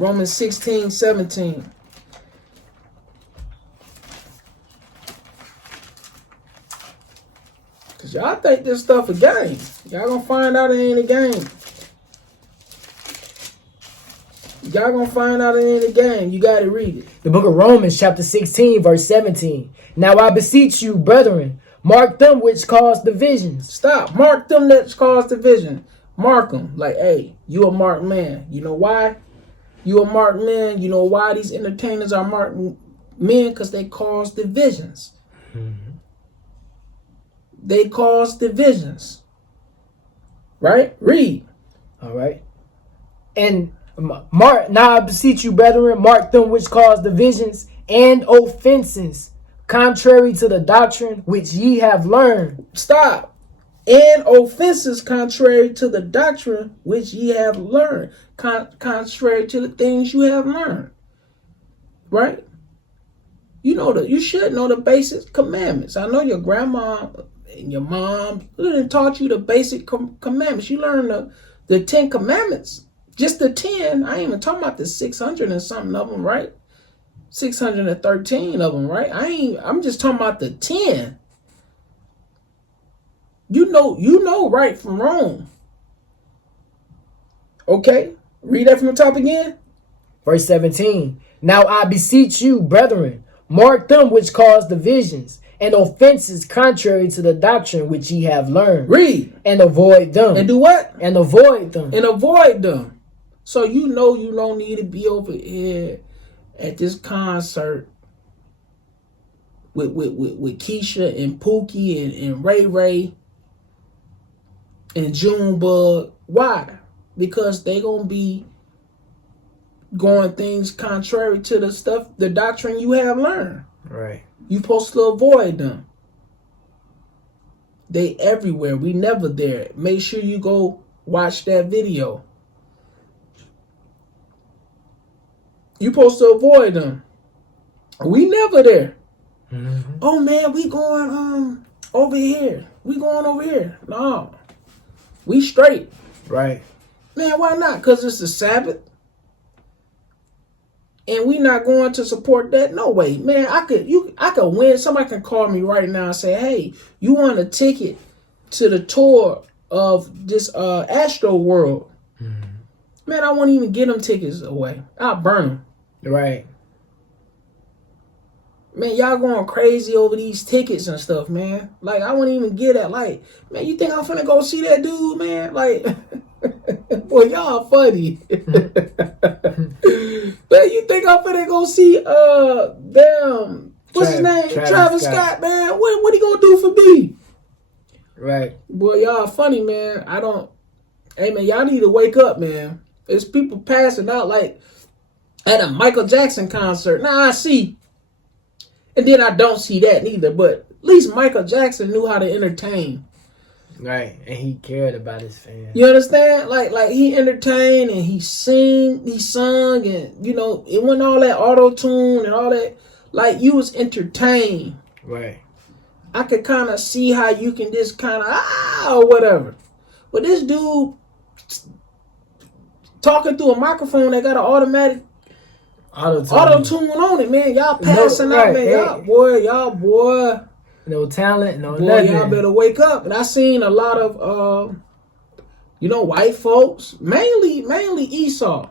Romans 16:17. Cause y'all think this stuff a game. Y'all gonna find out it ain't a game. Y'all gonna find out it ain't a game. You gotta read it. The book of Romans, chapter 16, verse 17. Now I beseech you, brethren, mark them which cause divisions. Stop. Mark them that cause division. Mark them. Like, hey, you a marked man. You know why? You a marked man. You know why these entertainers are marked men? Because they cause divisions. They cause divisions. Right? Read. All right. And mark, now I beseech you, brethren, mark them which cause divisions and offenses, contrary to the doctrine which ye have learned. Stop. And offenses contrary to the doctrine which ye have learned. Contrary to the things you have learned. Right? You should know the basic commandments. I know your grandma and your mom taught you the basic commandments. You learned the 10 commandments. Just the 10. I ain't even talking about the 600 and something of them, right? 613 of them, right? I'm just talking about the 10. You know right from wrong. Okay? Read that from the top again. Verse 17. Now I beseech you, brethren, mark them which cause divisions and offenses contrary to the doctrine which ye have learned. Read. And avoid them. And do what? And avoid them. And avoid them. So you don't need to be over here at this concert with Keisha and Pookie and Ray Ray and Junebug. Why? Because they gonna be going things contrary to the doctrine you have learned. Right. You supposed to avoid them. They everywhere. We never there. Make sure you go watch that video. You supposed to avoid them. We never there. Mm-hmm. Oh man, we going over here. We going over here. No. We straight. Right. Man, why not? Because it's the Sabbath. And we not going to support that? No way. Man, I could win. Somebody can call me right now and say, hey, you want a ticket to the tour of this Astro World? Mm-hmm. Man, I won't even get them tickets away. I'll burn them. Right. Man, y'all going crazy over these tickets and stuff, man. Like, I wouldn't even get that. Like, man, you think I'm finna go see that dude, man? Like, boy, y'all funny. Man, you think I'm finna go see, what's his name? Travis Scott, man. What he gonna do for me? Right. Boy, y'all funny, man. Hey, man, y'all need to wake up, man. There's people passing out like at a Michael Jackson concert. Now, I see. And then I don't see that neither. But at least Michael Jackson knew how to entertain. Right. And he cared about his fans. You understand? Like he entertained and he sung and, it wasn't all that auto-tune and all that. Like, you was entertained. Right. I could kind of see how you can just kind of, or whatever. But this dude talking through a microphone that got an automatic auto-tune on it, man. Y'all passing out, man. Y'all boy. No talent, no boy, nothing. Y'all better wake up. And I seen a lot of, white folks, mainly Esau.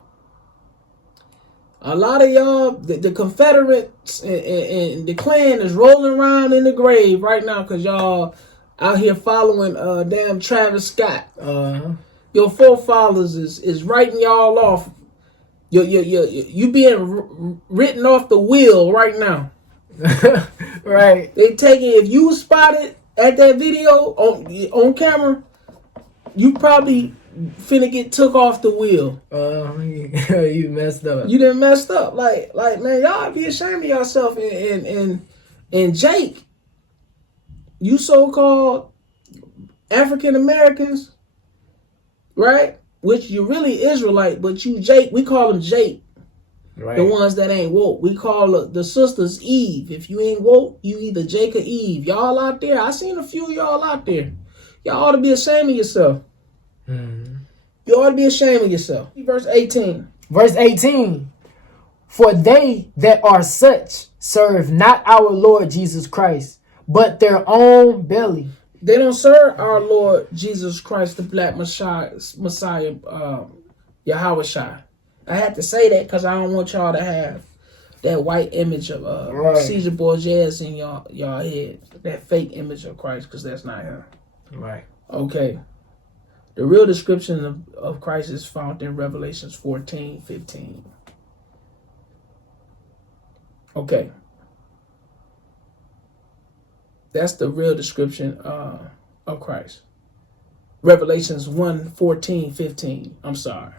A lot of y'all, the Confederates and the Klan is rolling around in the grave right now because y'all out here following damn Travis Scott. Uh-huh. Your forefathers is writing y'all off. You being written off the wheel right now. Right. They taking, if you was spotted at that video on camera, you probably finna get took off the wheel. You messed up. You done messed up. Like man, y'all be ashamed of yourself. And Jake, you so-called African Americans, right? Which you really Israelite, but you Jake, we call them Jake. Right. The ones that ain't woke. We call the sisters Eve. If you ain't woke, you either Jake or Eve. Y'all out there, I seen a few of y'all out there. Y'all ought to be ashamed of yourself. Mm-hmm. You ought to be ashamed of yourself. Verse 18. Verse 18. For they that are such serve not our Lord Jesus Christ, but their own belly. They don't serve our Lord Jesus Christ, the black Messiah, Yahweh Shai. I had to say that because I don't want y'all to have that white image of Caesar Borgia in y'all head. That fake image of Christ, because that's not him. Right. Okay. The real description of Christ is found in Revelations 14:15. Okay. That's the real description of Christ. Revelations 1:14-15. I'm sorry.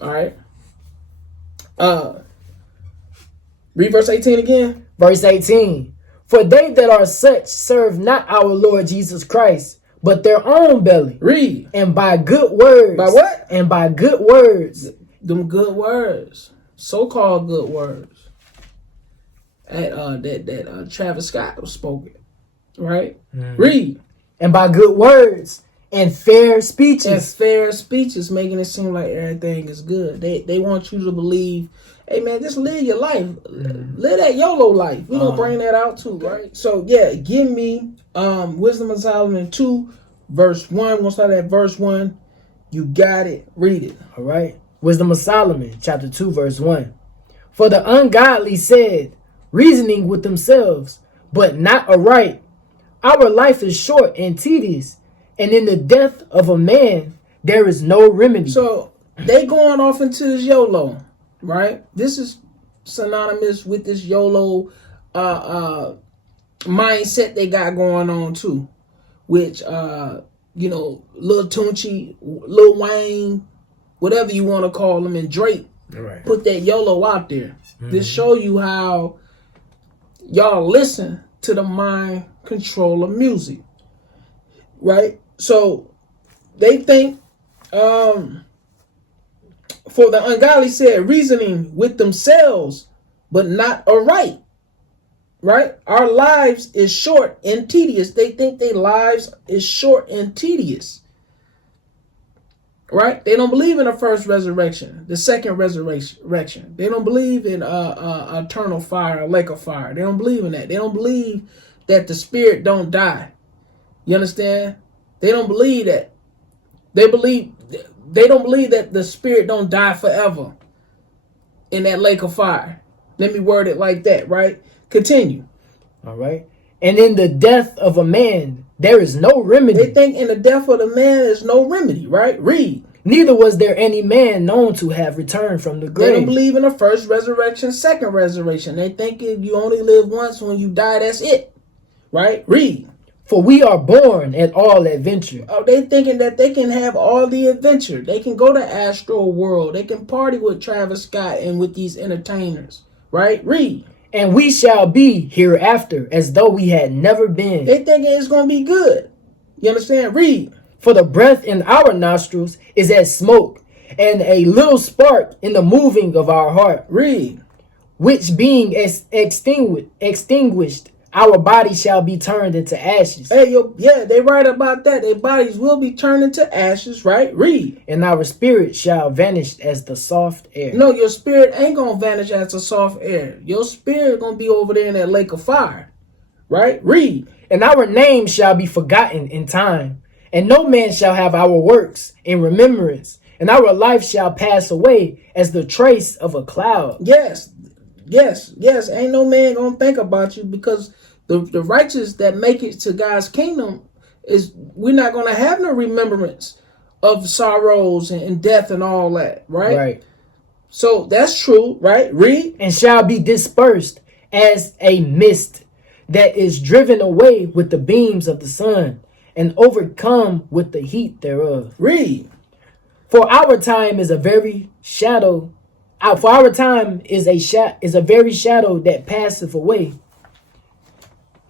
All right. Read verse 18 again. Verse 18. For they that are such serve not our Lord Jesus Christ, but their own belly. Read. And by good words. By what? And by good words. Them good words. So-called good words. That Travis Scott was spoken. Right? Read. And by good words and fair speeches. And fair speeches, making it seem like everything is good. They want you to believe, hey man, just live your life. Live that YOLO life. We're going to bring that out too, right? So yeah, give me Wisdom of Solomon 2, verse 1. We're going to start at verse 1. You got it. Read it. All right. Wisdom of Solomon, chapter 2, verse 1. For the ungodly said, reasoning with themselves, but not aright, our life is short and tedious, and in the death of a man there is no remedy. So they going off into this YOLO, right? This is synonymous with this YOLO mindset they got going on too, which Lil Tunechi, Lil Wayne, whatever you want to call them, and Drake put that YOLO out there. This show you how y'all listen to the mind control of music, right? So they think, for the ungodly said, reasoning with themselves, but not aright, right? Our lives is short and tedious. They think their lives is short and tedious, right? They don't believe in the first resurrection, the second resurrection. They don't believe in eternal fire, a lake of fire. They don't believe in that. They don't believe that the spirit don't die. You understand? They don't believe that. They don't believe that the spirit don't die forever in that lake of fire. Let me word it like that, right? Continue. All right. And in the death of a man, there is no remedy. They think in the death of the man is no remedy, right? Read. Neither was there any man known to have returned from the grave. They don't believe in the first resurrection, second resurrection. They think if you only live once, when you die, that's it. Right? Read. For we are born at all adventure. Oh, they thinking that they can have all the adventure. They can go to Astro World. They can party with Travis Scott and with these entertainers. Right? Read. And we shall be hereafter as though we had never been. They thinking it's going to be good. You understand? Read. For the breath in our nostrils is as smoke, and a little spark in the moving of our heart. Read. Which being extinguished, our body shall be turned into ashes. Hey, yeah, they right about that. Their bodies will be turned into ashes, right? Read. And our spirit shall vanish as the soft air. No, your spirit ain't going to vanish as the soft air. Your spirit going to be over there in that lake of fire, right? Read. And our name shall be forgotten in time, and no man shall have our works in remembrance, and our life shall pass away as the trace of a cloud. Yes. Ain't no man gonna think about you, because the righteous that make it to God's kingdom is, we're not gonna have no remembrance of sorrows and death and all that, right? Right. So that's true, right? Read. And shall be dispersed as a mist that is driven away with the beams of the sun and overcome with the heat thereof. Read. For our time is a very shadow. For our time is a very shadow that passeth away.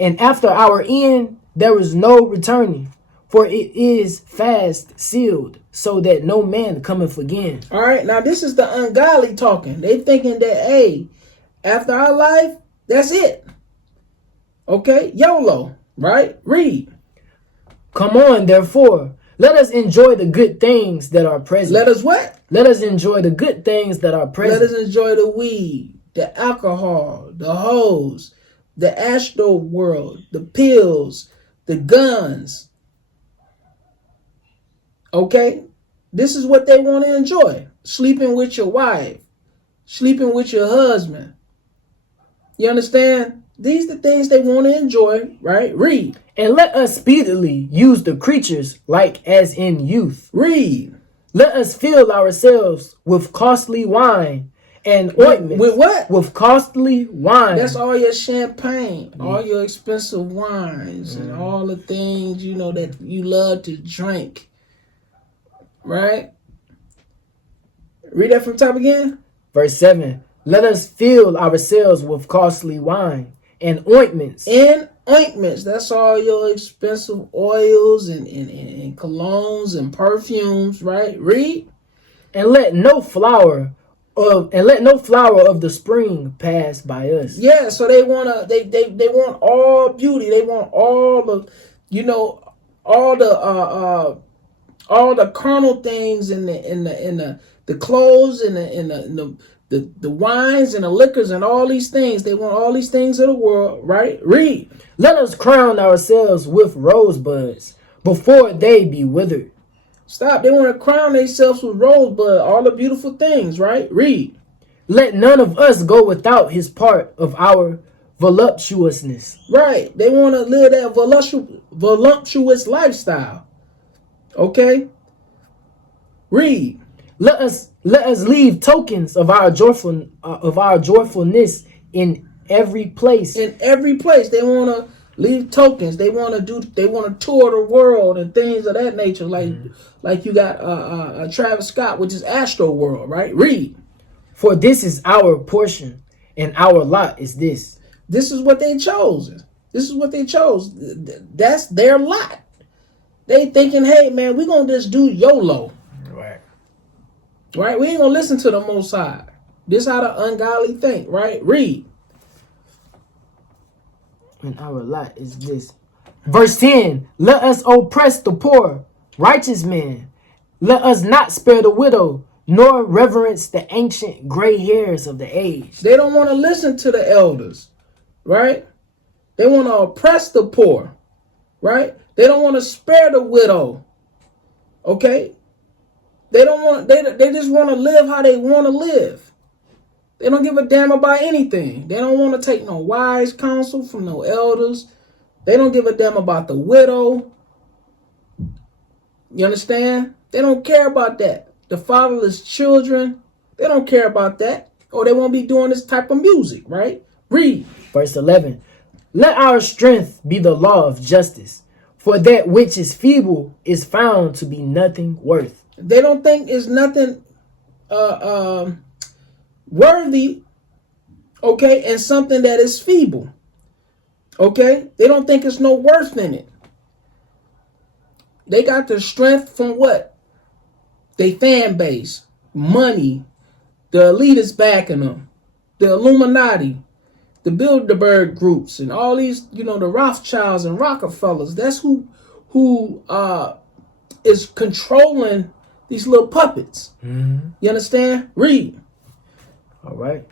And after our end, there is no returning, for it is fast sealed, so that no man cometh again. All right, now this is the ungodly talking. They thinking that, hey, after our life, that's it. Okay, YOLO, right? Read. Come on, therefore, Let us enjoy the good things that are present. Let us what? Let us enjoy the good things that are present. Let us enjoy the weed, the alcohol, the hoes, the astro world, the pills, the guns. Okay? This is what they want to enjoy. Sleeping with your wife, sleeping with your husband. You understand? These are the things they want to enjoy, right? Read. And let us speedily use the creatures like as in youth. Read. Let us fill ourselves with costly wine and ointments. With what? With costly wine. That's all your champagne, all your expensive wines, and all the things, that you love to drink. Right? Read that from top again. Verse 7. Let us fill ourselves with costly wine and ointments. And ointments. That's all your expensive oils and colognes and perfumes, right? Read. And let no flower of the spring pass by us. Yeah, so they want all beauty. They want all the all the carnal things and the clothes and the wines and the liquors and all these things. They want all these things of the world, right? Read. Let us crown ourselves with rosebuds before they be withered. Stop. They want to crown themselves with rosebud, all the beautiful things, right? Read. Let none of us go without his part of our voluptuousness. Right. They want to live that voluptuous lifestyle. Okay? Read. Let us leave tokens of our joyfulness in every place. In every place, they want to leave tokens. They want to tour the world and things of that nature. Like you got Travis Scott, which is Astro World, right? Read. For this is our portion, and our lot is this. This is what they chose. This is what they chose. That's their lot. They thinking, hey man, we're gonna just do YOLO. Right? We ain't gonna listen to the Most High. This how the ungodly think, right? Read. And our lot is this. Verse 10. Let us oppress the poor, righteous man. Let us not spare the widow, nor reverence the ancient gray hairs of the age. They don't want to listen to the elders, right? They want to oppress the poor, right? They don't want to spare the widow, okay? They just want to live how they want to live. They don't give a damn about anything. They don't want to take no wise counsel from no elders. They don't give a damn about the widow. You understand? They don't care about that. The fatherless children, they don't care about that. Or they won't be doing this type of music, right? Read. Verse 11. Let our strength be the law of justice, for that which is feeble is found to be nothing worth. They don't think it's nothing worthy, okay, and something that is feeble. Okay? They don't think it's no worth in it. They got the strength from what? They fan base, money, the elitists backing them, the Illuminati, the Bilderberg groups, and all these, the Rothschilds and Rockefellers. That's who is controlling these little puppets. Mm-hmm. You understand? Read. All right.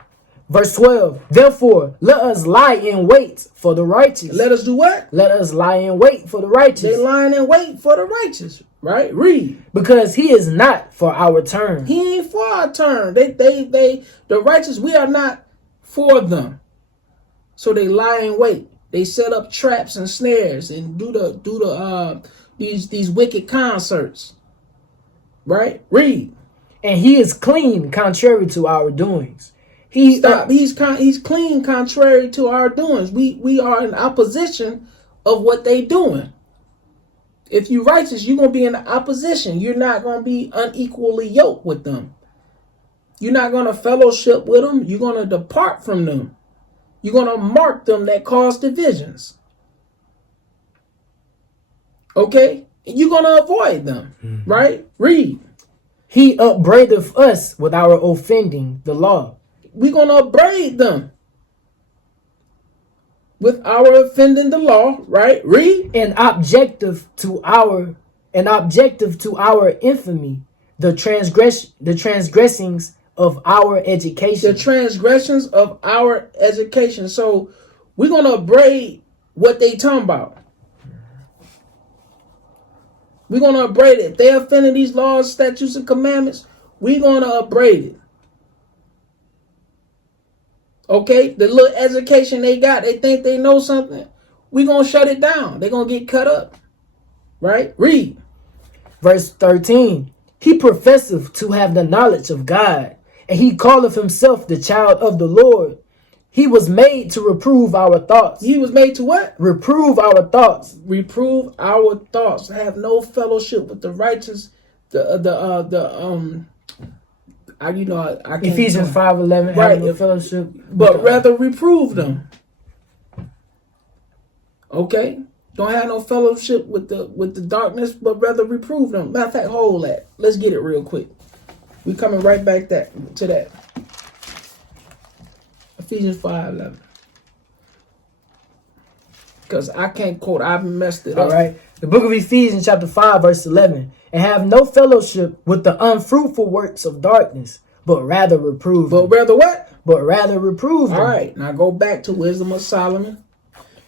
Verse 12. Therefore, let us lie in wait for the righteous. Let us do what? Let us lie in wait for the righteous. They lying in wait for the righteous, right? Read. Because he is not for our turn. He ain't for our turn. The righteous, we are not for them. So they lie in wait. They set up traps and snares and do these wicked concerts. Right? Read. And he is clean contrary to our doings. He's clean contrary to our doings. We are in opposition of what they doing. If you righteous, you're going to be in opposition. You're not going to be unequally yoked with them. You're not going to fellowship with them. You're going to depart from them. You're going to mark them that cause divisions. Okay? You're going to avoid them. Right? Read. He upbraideth us with our offending the law. We're going to upbraid them with our offending the law, right? Read. And objective to our an objective to our infamy, the transgressings of our education. The transgressions of our education. So we're going to upbraid what they talking about. We're going to upbraid it. If they offended these laws, statutes, and commandments, we're going to upbraid it. Okay? The little education they got, they think they know something. We're going to shut it down. They're going to get cut up. Right? Read. Verse 13. He professeth to have the knowledge of God, and he calleth himself the child of the Lord. He was made to reprove our thoughts. He was made to what? Reprove our thoughts. Reprove our thoughts. Have no fellowship with the righteous. I can't. Ephesians 5:11. Right. Have no fellowship, but rather reprove them. Okay. Don't have no fellowship with the darkness, but rather reprove them. Matter of fact, hold that. Let's get it real quick. We coming right back to that. Ephesians 5:11. Because I can't quote. I've messed it up. All right. The book of Ephesians chapter 5 verse 11. And have no fellowship with the unfruitful works of darkness, but rather reprove them. But rather what? But rather reprove them. All right. Now go back to Wisdom of Solomon,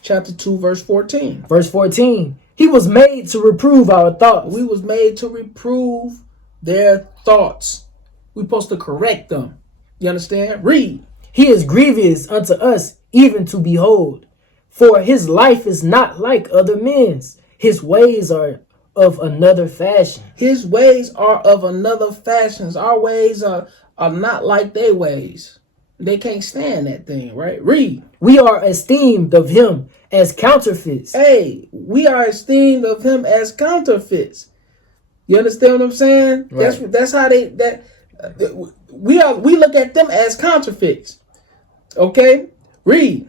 chapter 2, verse 14. Verse 14. He was made to reprove our thoughts. We was made to reprove their thoughts. We supposed to correct them. You understand? Read. He is grievous unto us, even to behold. For his life is not like other men's. His ways are of another fashion. His ways are of another fashion. Our ways are not like their ways. They can't stand that thing, right? Read. We are esteemed of him as counterfeits. Hey, we are esteemed of him as counterfeits. You understand what I'm saying? Right. That's how we look at them as counterfeits. Okay? Read.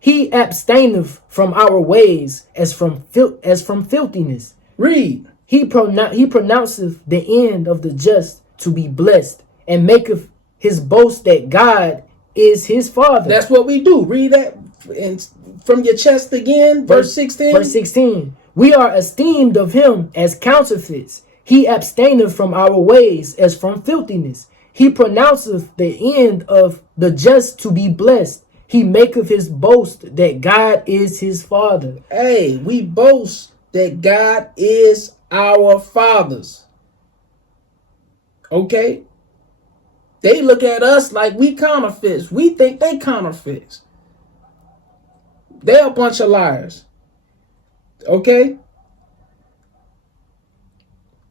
He abstaineth from our ways as from filthiness. Read. He pronounceth the end of the just to be blessed, and maketh his boast that God is his Father. That's what we do. Read that from your chest again. Verse 16. Verse 16. We are esteemed of him as counterfeits. He abstaineth from our ways as from filthiness. He pronounceth the end of the just to be blessed. He maketh his boast that God is his Father. Hey, we boast that God is our fathers. Okay? They look at us like we counterfeits. We think they counterfeits. They're a bunch of liars. Okay?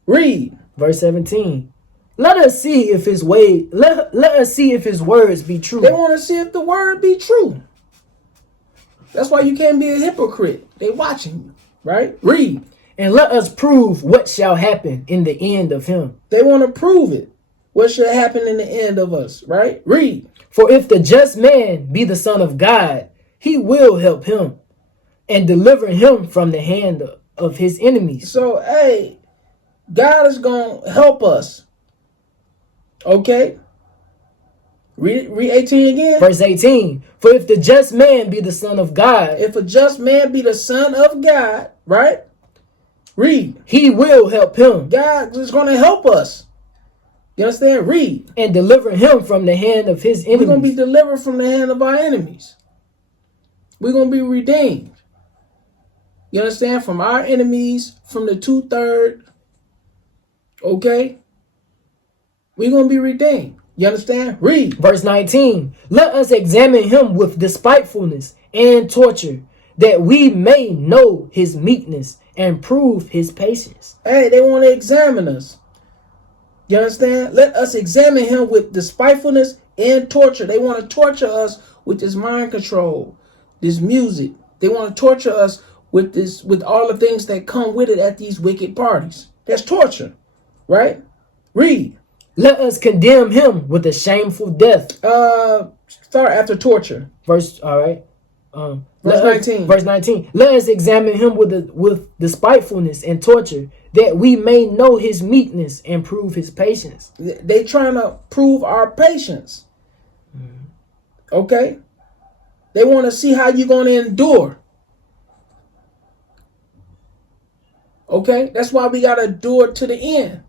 Read. Verse 17. Let us see if his way. Let us see if his words be true. They want to see if the word be true. That's why you can't be a hypocrite. They watching you, right? Read. And let us prove what shall happen in the end of him. They want to prove it. What should happen in the end of us, right? Read. For if the just man be the son of God, he will help him and deliver him from the hand of his enemies. So, hey, God is going to help us. Okay? Read 18 again. Verse 18. For if the just man be the son of God. If a just man be the son of God, right? Read. He will help him. God is going to help us. You understand? Read. And deliver him from the hand of his enemies. We're going to be delivered from the hand of our enemies. We're going to be redeemed. You understand? From our enemies, from the 2/3. Okay? We're going to be redeemed. You understand? Read. Verse 19. Let us examine him with despitefulness and torture, that we may know his meekness and prove his patience. Hey, they want to examine us. You understand? Let us examine him with despitefulness and torture. They want to torture us with this mind control, this music. They want to torture us with all the things that come with it at these wicked parties. That's torture, right? Read. Let us condemn him with a shameful death. Start after torture. Verse 19. Verse 19. Let us examine him with despitefulness and torture, that we may know his meekness and prove his patience. They trying to prove our patience. Okay? They want to see how you're going to endure. Okay? That's why we got to do it to the end.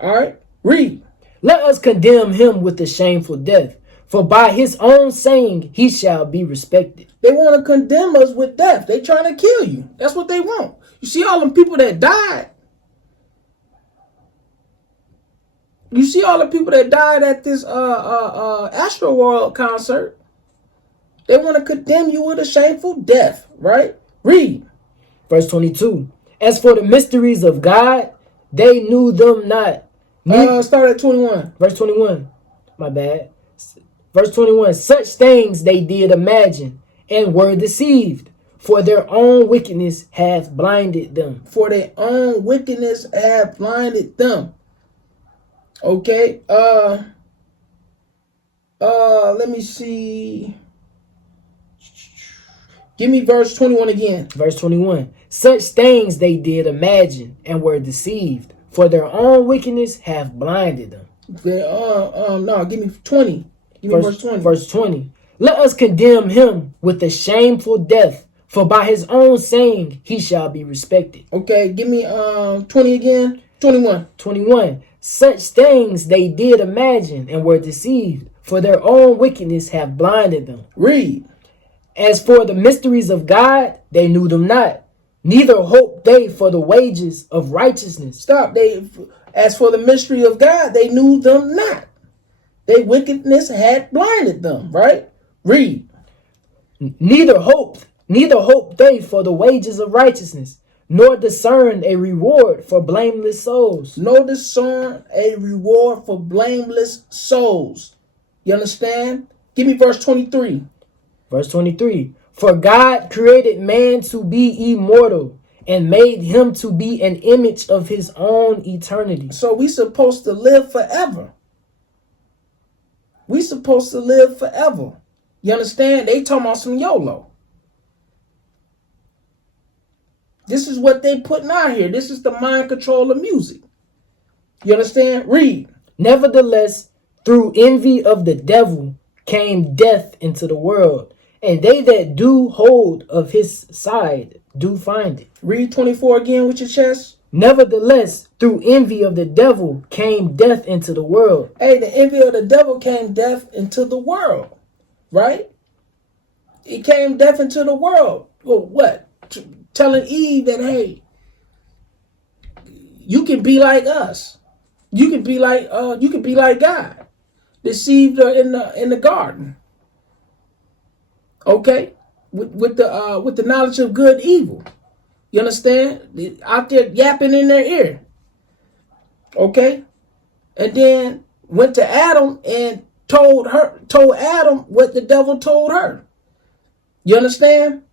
All right? Read. Let us condemn him with a shameful death, for by his own saying he shall be respected. They want to condemn us with death. They trying to kill you. That's what they want. You see all them people that died? You see all the people that died at this Astro World concert? They want to condemn you with a shameful death, right? Read. Verse 22. As for the mysteries of God, they knew them not. Start at 21. Verse 21. My bad. Verse 21. Such things they did imagine and were deceived, for their own wickedness hath blinded them. For their own wickedness hath blinded them. Okay. Let me see. Give me verse 21 again. Verse 21. Such things they did imagine and were deceived, for their own wickedness hath blinded them. No, give me 20. Give me verse 20. Verse 20. Let us condemn him with a shameful death, for by his own saying he shall be respected. Okay, give me 20 again. 21. 21. Such things they did imagine and were deceived, for their own wickedness have blinded them. Read. As for the mysteries of God, they knew them not, neither hoped they for the wages of righteousness. Stop. As for the mystery of God, they knew them not. Their wickedness had blinded them, right? Read. Neither hoped they for the wages of righteousness, nor discerned a reward for blameless souls. Nor discern a reward for blameless souls. You understand? Give me verse 23. Verse 23. For God created man to be immortal and made him to be an image of his own eternity. So we supposed to live forever. We supposed to live forever. You understand? They talking about some YOLO. This is what they putting out here. This is the mind control of music. You understand? Read. Nevertheless, through envy of the devil came death into the world, and they that do hold of his side do find it. Read 24 again with your chest. Nevertheless, through envy of the devil came death into the world. Hey, the envy of the devil came death into the world, right? It came death into the world. Well, what? Telling Eve that, hey, you can be like us. You can be like God. Deceived her in the garden. Okay, with the knowledge of good and evil. You understand? Out there yapping in their ear. Okay, and then went to Adam and told Adam what the devil told her. You understand?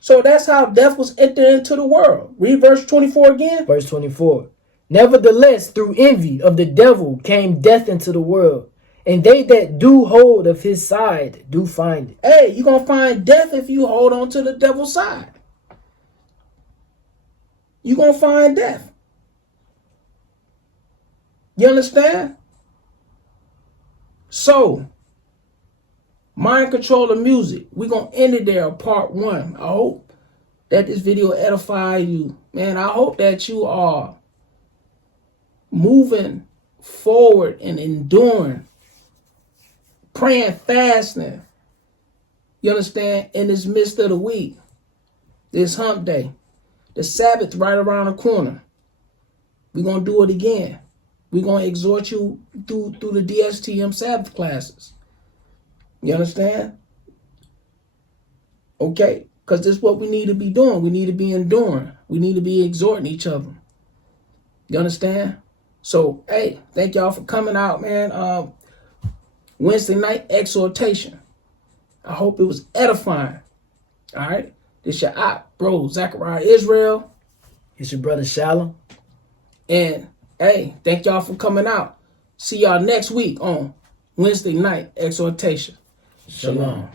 So that's how death was entered into the world. Read verse 24 again. Verse 24. Nevertheless, through envy of the devil came death into the world, and they that do hold of his side do find it. Hey, you're going to find death if you hold on to the devil's side. You're going to find death. You understand? So, mind control of music. We're going to end it there, part 1. I hope that this video edify you. Man, I hope that you are moving forward and enduring, praying, fasting. You understand? In this midst of the week, this hump day, the Sabbath right around the corner. We're going to do it again. We're going to exhort you through the Dstm Sabbath classes. You understand? Okay? Because this is what we need to be doing. We need to be enduring. We need to be exhorting each other. You understand? So, hey, thank y'all for coming out, man. Wednesday night exhortation. I hope it was edifying. All right? This your bro, Zachariah Israel. It's your brother Shalom. And, hey, thank y'all for coming out. See y'all next week on Wednesday night exhortation. Shalom.